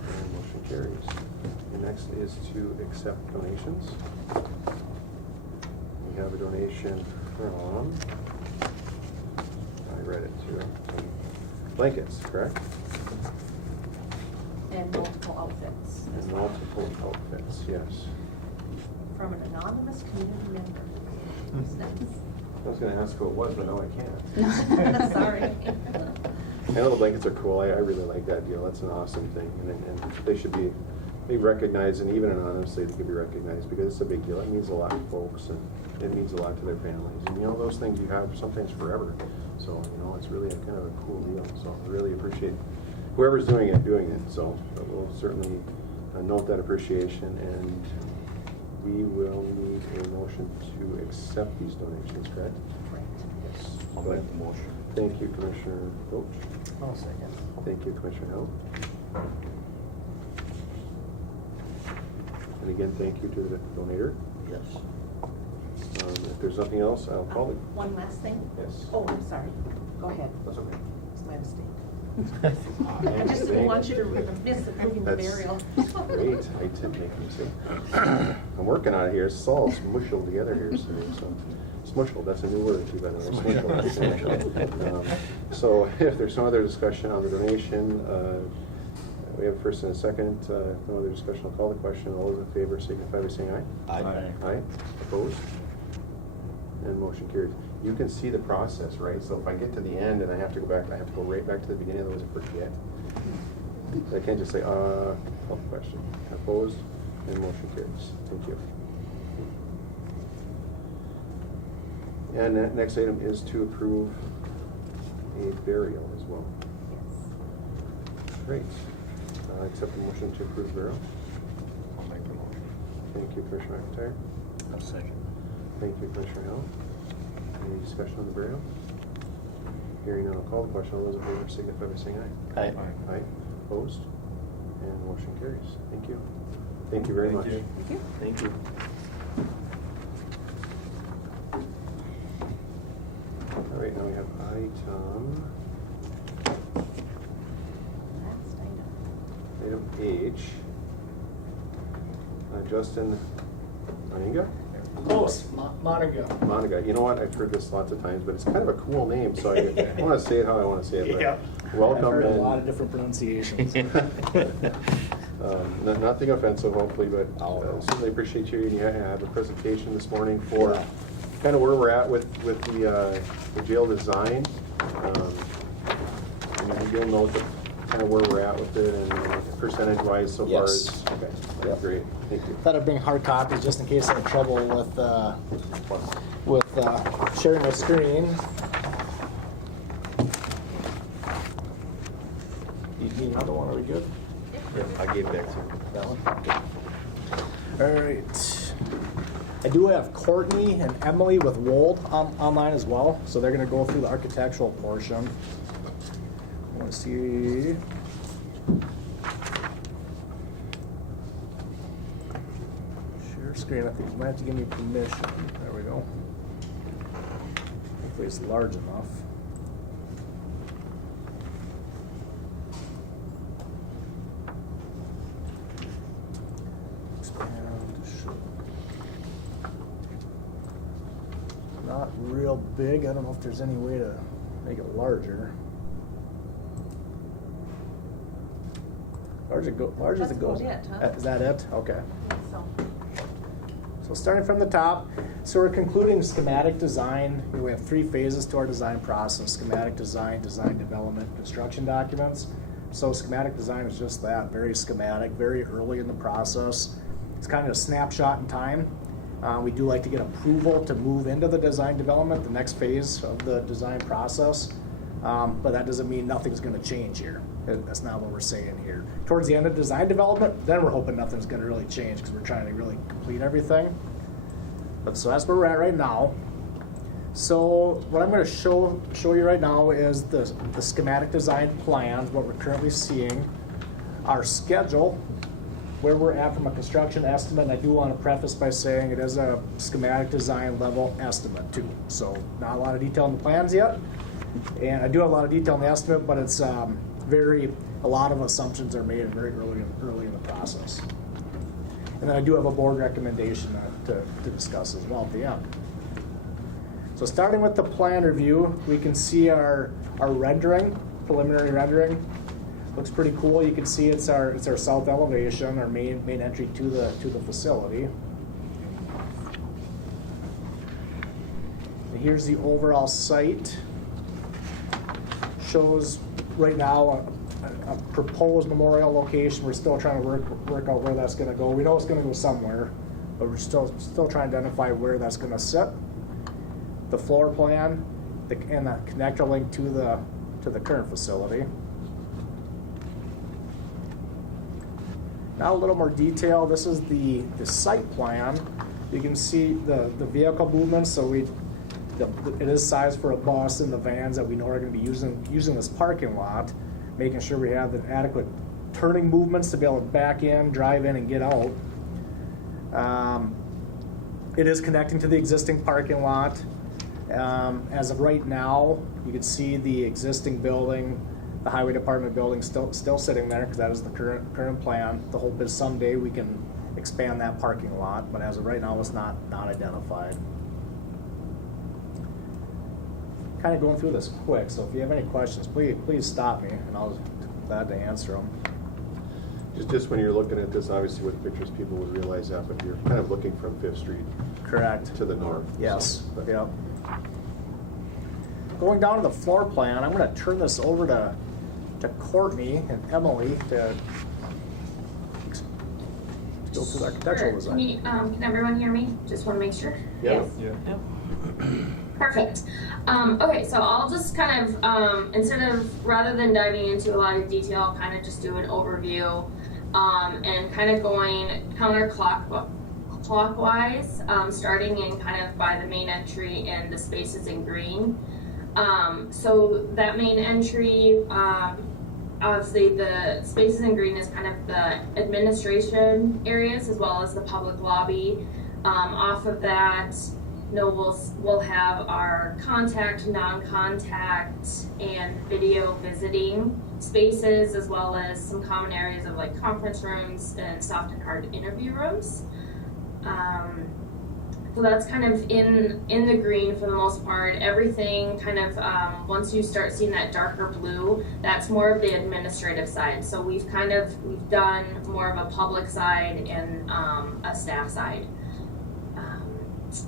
And motion carries. And next is to accept donations. We have a donation from, I read it too, blankets, correct? And multiple outfits as And well. multiple outfits, yes. From an anonymous community member. Who's next? I was gonna ask who it was, but no, I can't. Sorry. I know the blankets are cool. I really like that deal. That's an awesome thing. And they should be recognized, and even anonymously they could be recognized because it's a big deal. It means a lot to folks, and it means a lot to their families. And those things you have sometimes forever. So, it's really a kind of a cool deal. So I really appreciate whoever's doing it. So but we'll certainly note that appreciation, and we will need a motion to accept these donations, correct? Correct. Yes. I'll make the motion. Thank you, Commissioner Roach. I'll second. Thank you, Commissioner Hill. And again, thank you to the donator. Yes. If there's nothing else, I'll call it. One last thing? Yes. Oh, I'm sorry. Go ahead. That's okay. It's my mistake. I just didn't want you to miss approving the That's burial. Great, I did make a mistake. I'm working on it here, it's all smushed together here, so, smushed, that's a new word too, by the way. Smushed. So if there's no other discussion on the donation, we have a first and a second, no other discussion, I'll call the question. All those in favor signify by saying aye. Aye. Aye, opposed? And motion carries. You can see the process, right? So if I get to the end and I have to go back, I have to go right back to the beginning, otherwise I forget. I can't just say, call the question. Opposed? And motion carries. Thank you. And that next item is to approve a burial as well. Yes. Great. Accept the motion to approve burial. I'll make the motion. Thank you, Commissioner McIntyre. I'll second. Thank you, Commissioner Hill. Any discussion on the burial? Hearing none, I'll call the question. All those in favor signify by saying aye. Aye. Aye. Opposed? And motion carries. Thank you. Thank you very much. you. Thank you. Thank you. All right, now we have item Last item. H. Justin Moninga? Close, Monica. Monica. You know what? I've heard this lots of times, but it's kind of a cool name, so I want to say it how I want to say it. But Yeah. welcome. I've heard a and- lot of different pronunciations. Nothing offensive, hopefully, but Oh, no. certainly appreciate you. And you have a presentation this morning for kind of where we're at with the jail design. And you'll note kind of where we're at with it and percentage-wise so far. Yes. It's okay. Yep. Great. Thank you. Thought I'd bring hard copies just in case I have trouble with sharing my screen. You need another one? Are we good? Yeah, I gave back to you. That one? All right. I do have Courtney and Emily with Wold online as well, so they're going to go through the architectural portion. I want to see. Share screen. I think you might have to give me permission. There we go. Hopefully it's large enough. Not real big. I don't know if there's any way to make it larger. Large as That's it goes. about it, huh? Is that it? Okay. So, So starting from the top, so we're concluding schematic design. We have 3 phases to our design process: schematic design, design development, construction documents. So schematic design is just that, very schematic, very early in the process. It's kind of a snapshot in time. We do like to get approval to move into the design development, the next phase of the design process. But that doesn't mean nothing's going to change here. That's not what we're saying here. Towards the end of design development, then we're hoping nothing's going to really change because we're trying to really complete everything. But so that's where we're at right now. So what I'm going to show you right now is the schematic design plans, what we're currently seeing, our schedule, where we're at from a construction estimate. And I do want to preface by saying it is a schematic design level estimate too. So not a lot of detail in the plans yet. And I do have a lot of detail in the estimate, but it's a lot of assumptions are made very early in the process. And then I do have a board recommendation to discuss as well at the end. So starting with the plan review, we can see our rendering, preliminary rendering. Looks pretty cool. You can see it's our south elevation, our main entry to the facility. And here's the overall site. Shows right now a proposed memorial location. We're still trying to work out where that's going to go. We know it's going to go somewhere, but we're still trying to identify where that's going to sit. The floor plan and the connector link to the current facility. Now a little more detail. This is the site plan. You can see the vehicle movements. So it is sized for a bus and the vans that we know are going to be using this parking lot, making sure we have the adequate turning movements to be able to back in, drive in, and get out. It is connecting to the existing parking lot. As of right now, you can see the existing building, the highway department building, still sitting there because that is the current plan. The hope is someday we can expand that parking lot, but as of right now, it's not identified. Kind of going through this quick, so if you have any questions, please stop me, and I'll be glad to answer them. Just when you're looking at this, obviously with pictures, people would realize that, but you're kind of looking from 5th Street. Correct. To the north. Yes. So, Yep. Going down to the floor plan, I'm going to turn this over to Courtney and Emily to go through the architectural design. Can everyone hear me? Just want to make sure. Yeah. Yeah. Perfect. Okay, so I'll just kind of, rather than diving into a lot of detail, I'll kind of just do an overview and kind of going counterclockwise, starting in kind of by the main entry and the spaces in green. So that main entry, obviously the spaces in green is kind of the administration areas as well as the public lobby. Off of that, we'll have our contact, non-contact, and video visiting spaces, as well as some common areas of like conference rooms and soft and hard interview rooms. So that's kind of in the green for the most part. Everything kind of, once you start seeing that darker blue, that's more of the administrative side. So we've done more of a public side and a staff side.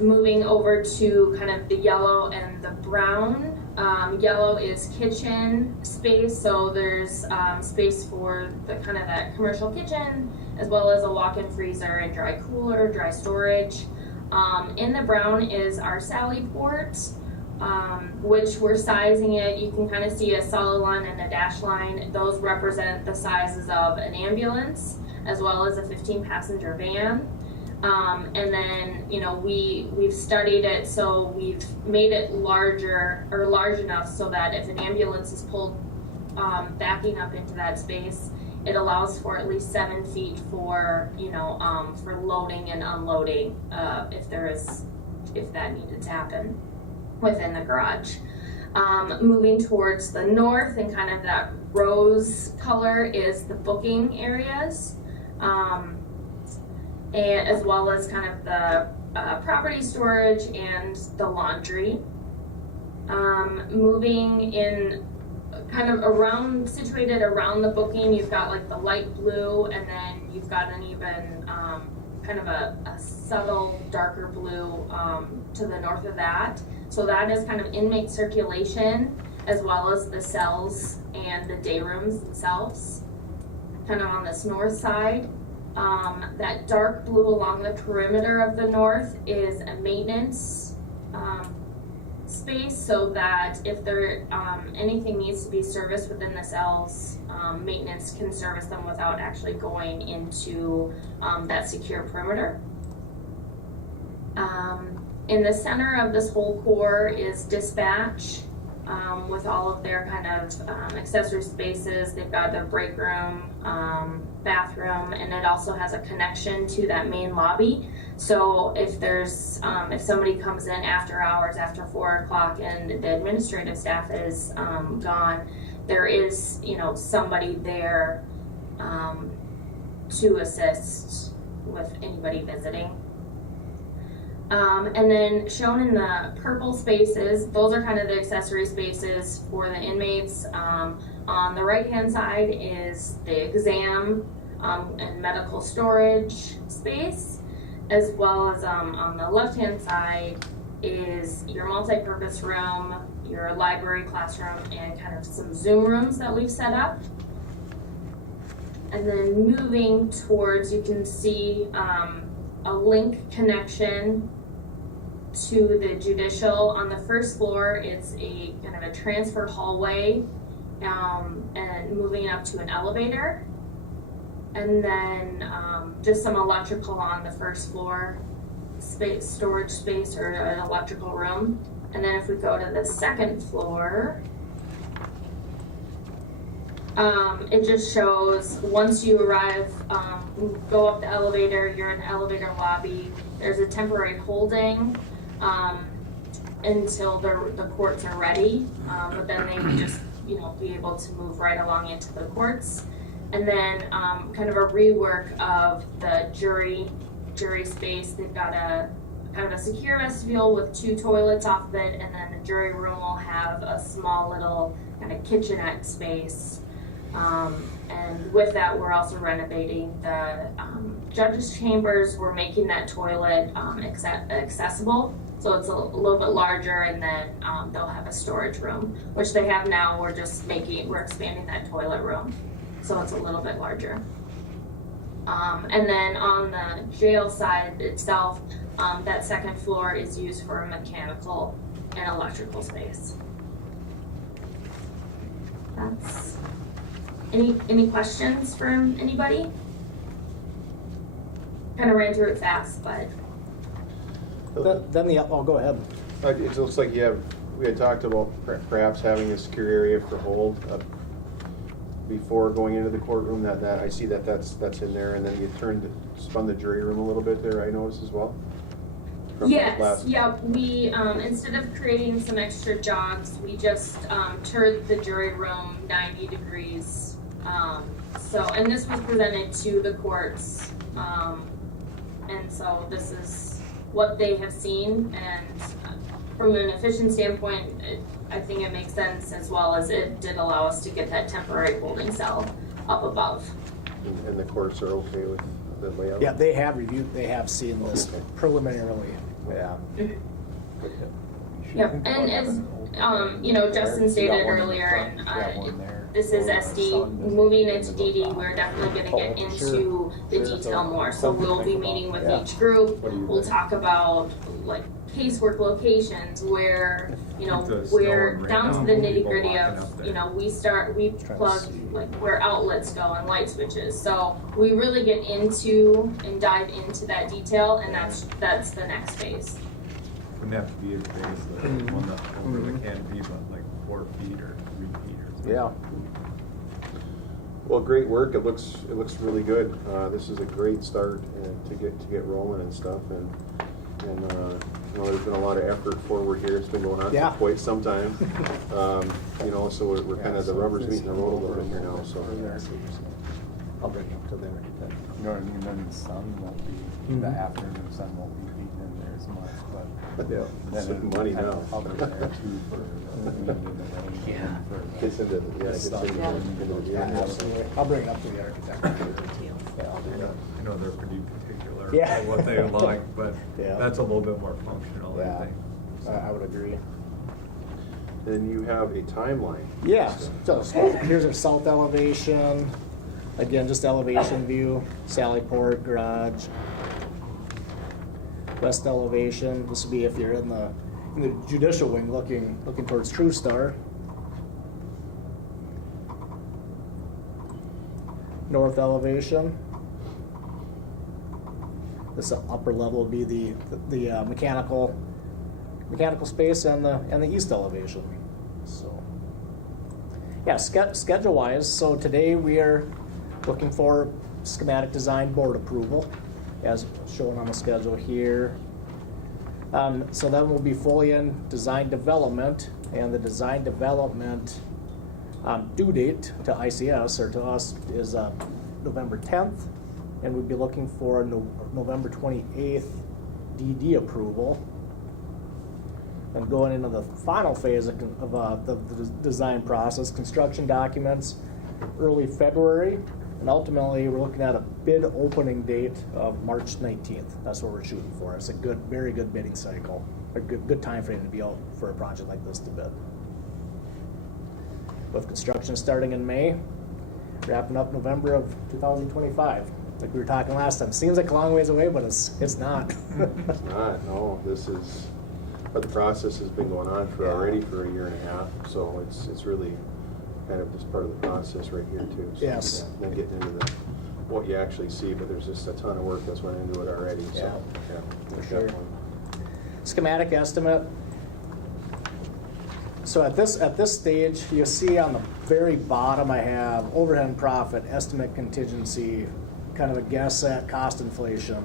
Moving over to kind of the yellow and the brown. Yellow is kitchen space, so there's space for the kind of that commercial kitchen, as well as a walk-in freezer and dry cooler, dry storage. In the brown is our Sally port, which we're sizing it. You can kind of see a solid line and a dashed line. Those represent the sizes of an ambulance, as well as a 15-passenger van. And then, we've studied it, so we've made it large enough so that if an ambulance is pulled backing up into that space, it allows for at least 7 feet for loading and unloading if that needed to happen within the garage. Moving towards the north and kind of that rose color is the booking areas. And as well as kind of the property storage and the laundry. Moving in kind of situated around the booking, you've got like the light blue, and then you've got an even kind of a subtle darker blue to the north of that. So that is kind of inmate circulation. as well as the cells and the day rooms themselves. Kind of on this north side, that dark blue along the perimeter of the north is a maintenance space, so that if there anything needs to be serviced within the cells, maintenance can service them without actually going into that secure perimeter. In the center of this whole core is dispatch, with all of their kind of accessory spaces. They've got their break room, bathroom, and it also has a connection to that main lobby. So if there's if somebody comes in after hours, after 4 o'clock, and the administrative staff is gone, there is, you know, somebody there to assist with anybody visiting. And then shown in the purple spaces, those are kind of the accessory spaces for the inmates. On the right-hand side is the exam and medical storage space, as well as on the left-hand side is your multi-purpose room, your library, classroom, and kind of some Zoom rooms that we've set up. And then moving towards, you can see a link connection to the judicial. On the first floor, it's a kind of a transfer hallway, and moving up to an elevator, and then just some electrical on the first floor, space, storage space, or an electrical room. And then if we go to the second floor, it just shows once you arrive, go up the elevator, you're in the elevator lobby. There's a temporary holding until the courts are ready, but then they would just, you know, be able to move right along into the courts. And then kind of a rework of the jury space. They've got a kind of a secure vestibule with 2 toilets off of it, and then the jury room will have a small little kind of kitchenette space. And with that, we're also renovating the judges' chambers. We're making that toilet accessible, so it's a little bit larger, and then they'll have a storage room, which they have now. We're expanding that toilet room, so it's a little bit larger. And then on the jail side itself, that second floor is used for a mechanical and electrical space. That's any questions from anybody? Kind of ran through it fast, but. Then go ahead. It looks like we had talked about perhaps having a secure area for hold before going into the courtroom. That I see that's in there, and then you spun the jury room a little bit there, I noticed as well. Yes, yeah, we, instead of creating some extra jogs, we just turned the jury room 90 degrees. And this was presented to the courts, and so this is what they have seen, and from an efficient standpoint, I think it makes sense, as well as it did allow us to get that temporary holding cell up above. And the courts are okay with the layout? Yeah, they have reviewed, they have seen this preliminarily. Yeah. Yep, and as you know, Justin stated earlier, and this is SD. Moving into DD, we're definitely going to get into the detail more. So we'll be meeting with each group. We'll talk about like casework locations, where, you know, we're down to the nitty gritty of, you know, we plug like where outlets go and light switches. So we really get into and dive into that detail, and that's the next phase. Wouldn't have to be as big as the one that over the canopy, but like 4 feet or 3 feet or something. Yeah. Well, great work. It looks really good. This is a great start to get rolling and stuff. And you know, there's been a lot of effort forward here. It's been going on for quite some time. You know, so we're kind of the rubber's meeting the road a little bit here now. So I'll bring it up to there. You know what I mean? Then the sun won't be, the afternoon sun won't be beating in there as much, but yeah, it's money now. I'll be there too for the wind and the rain. Yeah. Gets into the Absolutely. I'll bring it up to the architect. I know they're pretty particular Yeah. about what they like, but Yeah. that's a little bit more functional, I Yeah. think. I would agree. Then you have a timeline. Yeah, so here's our south elevation. Again, just elevation view, Sallyport, garage. West elevation, this would be if you're in the judicial wing looking towards True Star. North elevation. This upper level would be the mechanical space and the east elevation. So, yeah, schedule wise. So today we are looking for schematic design board approval, as shown on the schedule here. So then we'll be fully in design development, and the design development due date to ICS or to us is November 10th, and we'd be looking for November 28th DD approval. And going into the final phase of the design process, construction documents, early February, and ultimately we're looking at a bid opening date of March 19th. That's what we're shooting for. It's a very good bidding cycle, a good time frame to be out for a project like this to bid. With construction starting in May, wrapping up November of 2025. Like we were talking last time, seems like a long ways away, but it's not. It's not, no, but the process has been going on already for a year and a half, so it's really kind of just part of the process right here too. So, Yes. yeah, then getting into what you actually see, but there's just a ton of work that's went into it already, so. Yeah, for definitely. sure. Schematic estimate. So at this stage, you'll see on the very bottom I have overhead and profit, estimate contingency, kind of a guess at cost inflation.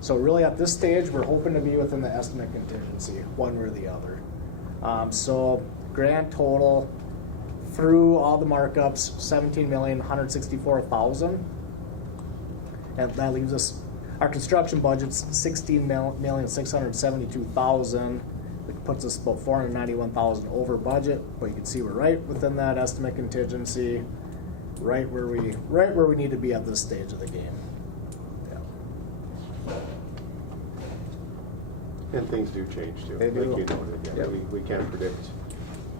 So really at this stage, we're hoping to be within the estimate contingency, one way or the other. So grand total through all the markups, $17,164,000. And that leaves us, our construction budget's $16,672,000. It puts us about $491,000 over budget, but you can see we're right within that estimate contingency, right where we need to be at this stage of the game. And things do change too. They do. Like you noted, yeah. Yep. We can't predict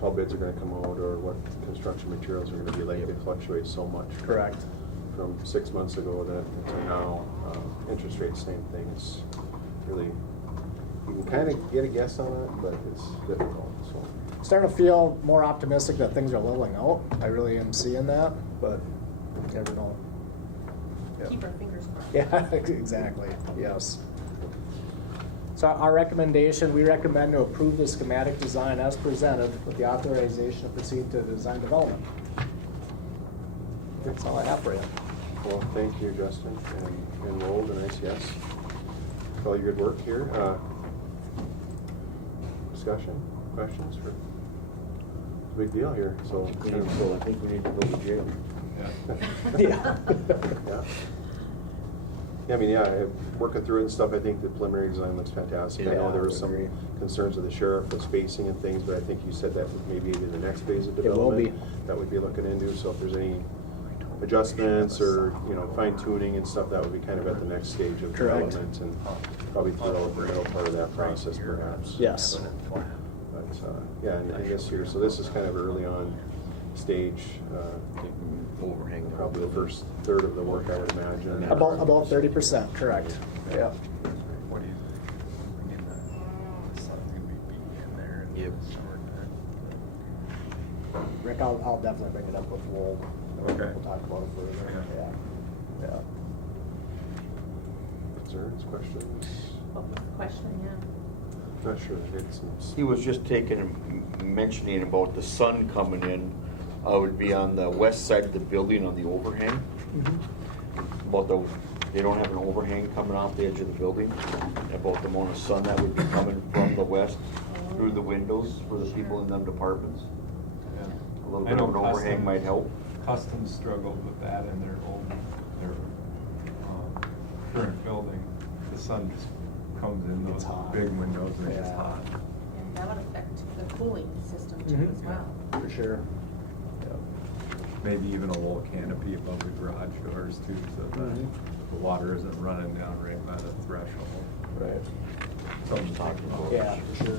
how bids are gonna come out or what construction materials are gonna be like. They fluctuate so much. Correct. From 6 months ago to now, interest rates, same thing. It's really, you can kind of get a guess on it, but it's difficult, so. Starting to feel more optimistic that things are leveling out. I really am seeing that, but you never know. Keep our fingers crossed. Yeah, exactly, yes. So our recommendation, we recommend to approve the schematic design as presented with the authorization to proceed to design development. That's all I have for you. Well, thank you, Justin, and Roald and ICS for all your good work here. Discussion, questions for, it's a big deal here, so. So I think we need to go to jail. Yeah. Yeah. Yeah, I mean, working through it and stuff, I think the preliminary design looks fantastic. I know there were I some agree. concerns with the sheriff with spacing and things, but I think you said that would maybe be the next phase of It will development. be. That would be looking into, so if there's any adjustments or, fine tuning and stuff, that would be kind of at the next stage of Correct. development and probably throughout the middle part of that process perhaps. Yes. But, yeah, and this year, so this is kind of early on stage, Overhang. probably the first third of the work, I would imagine. About 30%, correct. Yeah. What do you think? I mean, the sun's gonna be beating in there and Yep. summertime. Rick, I'll definitely bring it up with Wold. Okay. We'll talk about it further. Yeah. Concerns, questions? What was the question, yeah? Not sure, it's. He was just mentioning about the sun coming in, would be on the west side of the building on the overhang. About they don't have an overhang coming off the edge of the building, about the amount of sun that would be coming from the west through the windows for the people in them departments. Yeah. A little I bit know of an overhang Customs- might help. Customs struggled with that in their current building. The sun just comes in It's those hot. big windows and it's just Yeah. hot. And that would affect the cooling system too Mhm. as well. For sure. Maybe even a little canopy above the garage doors too, so that the water isn't running down right by the threshold. Right. Something to talk about. Yeah, for sure.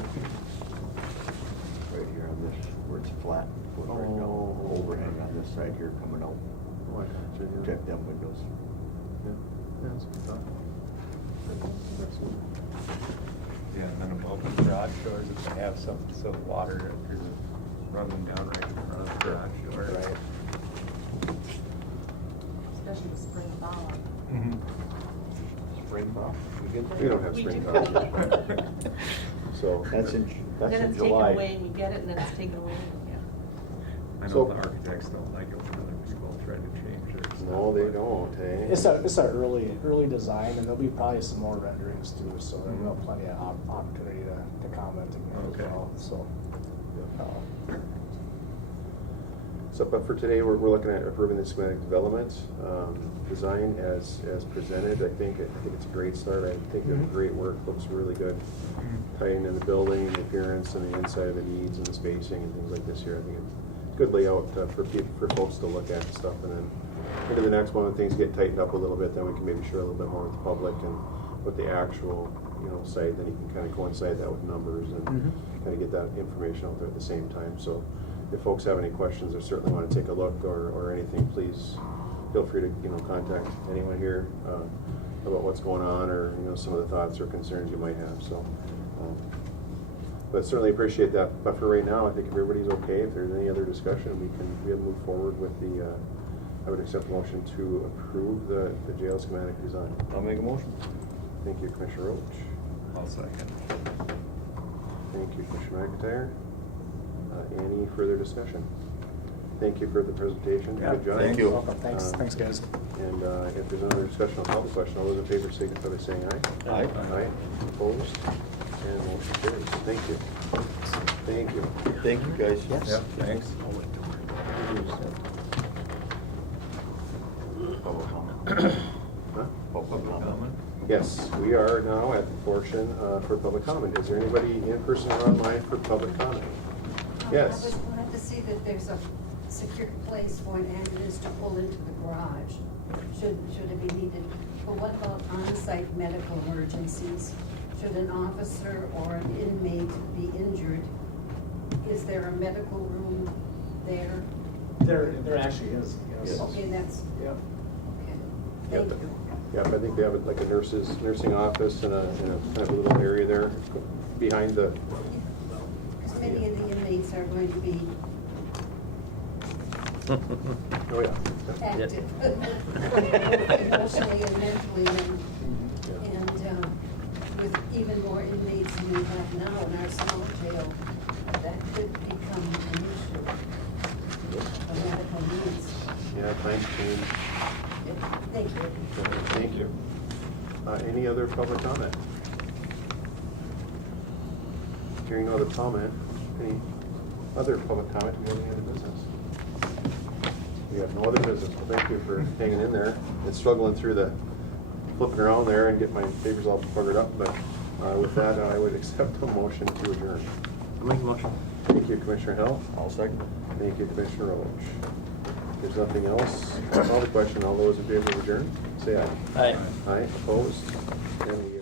Right here on this. it's flat foot right now, overhang on this side here coming out. Oh, I gotcha, yeah. Protect them windows. Yeah, that's a good thought. Excellent. Yeah, and then above the garage doors, if they have something so the water is running down right in front of the garage door. Right. Especially the spring thaw. Spring thaw, we get that? We don't have We spring do. thaw. So. That's in Then it's taken July. away, we get it, and then it's taken away, yeah. I So- know the architects don't like it when other people try to change their stuff. No, they don't, eh? It's a early design, and there'll be probably some more renderings too, so there'll be plenty of opportunity to comment again as Okay. well, so. So, but for today, we're looking at approving the schematic development, design as presented. I think it's a great start. I think the great work, looks really good. Tying in the building, the appearance, and the inside of the needs and the spacing and things like this here. I think it's a good layout for folks to look at and stuff. And then maybe the next one, when things get tightened up a little bit, then we can maybe share a little bit more with the public and with the actual, site. Then you can kind of coincide that with numbers and kind of get that information out there at the same time. So if folks have any questions or certainly want to take a look or anything, please feel free to contact anyone here about what's going on or some of the thoughts or concerns you might have. So, but certainly appreciate that. But for right now, I think if everybody's okay, if there's any other discussion, we can move forward with the. I would accept the motion to approve the jail schematic design. I'll make a motion. Thank you, Commissioner Roach. I'll second. Thank you, Commissioner McIntyre. Any further discussion? Thank you for the presentation. Good job. Thank you. Welcome. Thanks, guys. And if there's another discussion on the public question, all those in favor signify by saying aye. Aye. Aye. Opposed? And motion carries. Thank you. Thank you. Thank you, guys. Yeah, thanks. Public comment. Huh? Public comment. Yes, we are now at the portion for public comment. Is there anybody in person or online for public comment? Yes. I was glad to see that there's a secure place for an ambulance to pull into the garage, should it be needed. But what about on-site medical emergencies? Should an officer or an inmate be injured, is there a medical room there? There actually is, yes. Okay, that's, Yep. okay. Yep. Thank you. Yep, I think they have like a nursing office and a kind of a little area there behind the. Because many of the inmates are going to be Oh, yeah. active, emotionally and mentally, and with even more inmates than we have now in our small jail, that could become an issue of medical needs. Yeah, times change. Thank you. Thank you. Any other public comment? Hearing no other comment, any other public comment, do we have any other business? We have no other business. Well, thank you for hanging in there and struggling through the flipping around there and getting my papers all buggered up. But with that, I would accept a motion to adjourn. I'll make a motion. Thank you, Commissioner Hill. I'll second. Thank you, Commissioner Roach. If there's nothing else, I'll call the question. All those in favor of adjourn, say aye. Aye. Aye, opposed? And we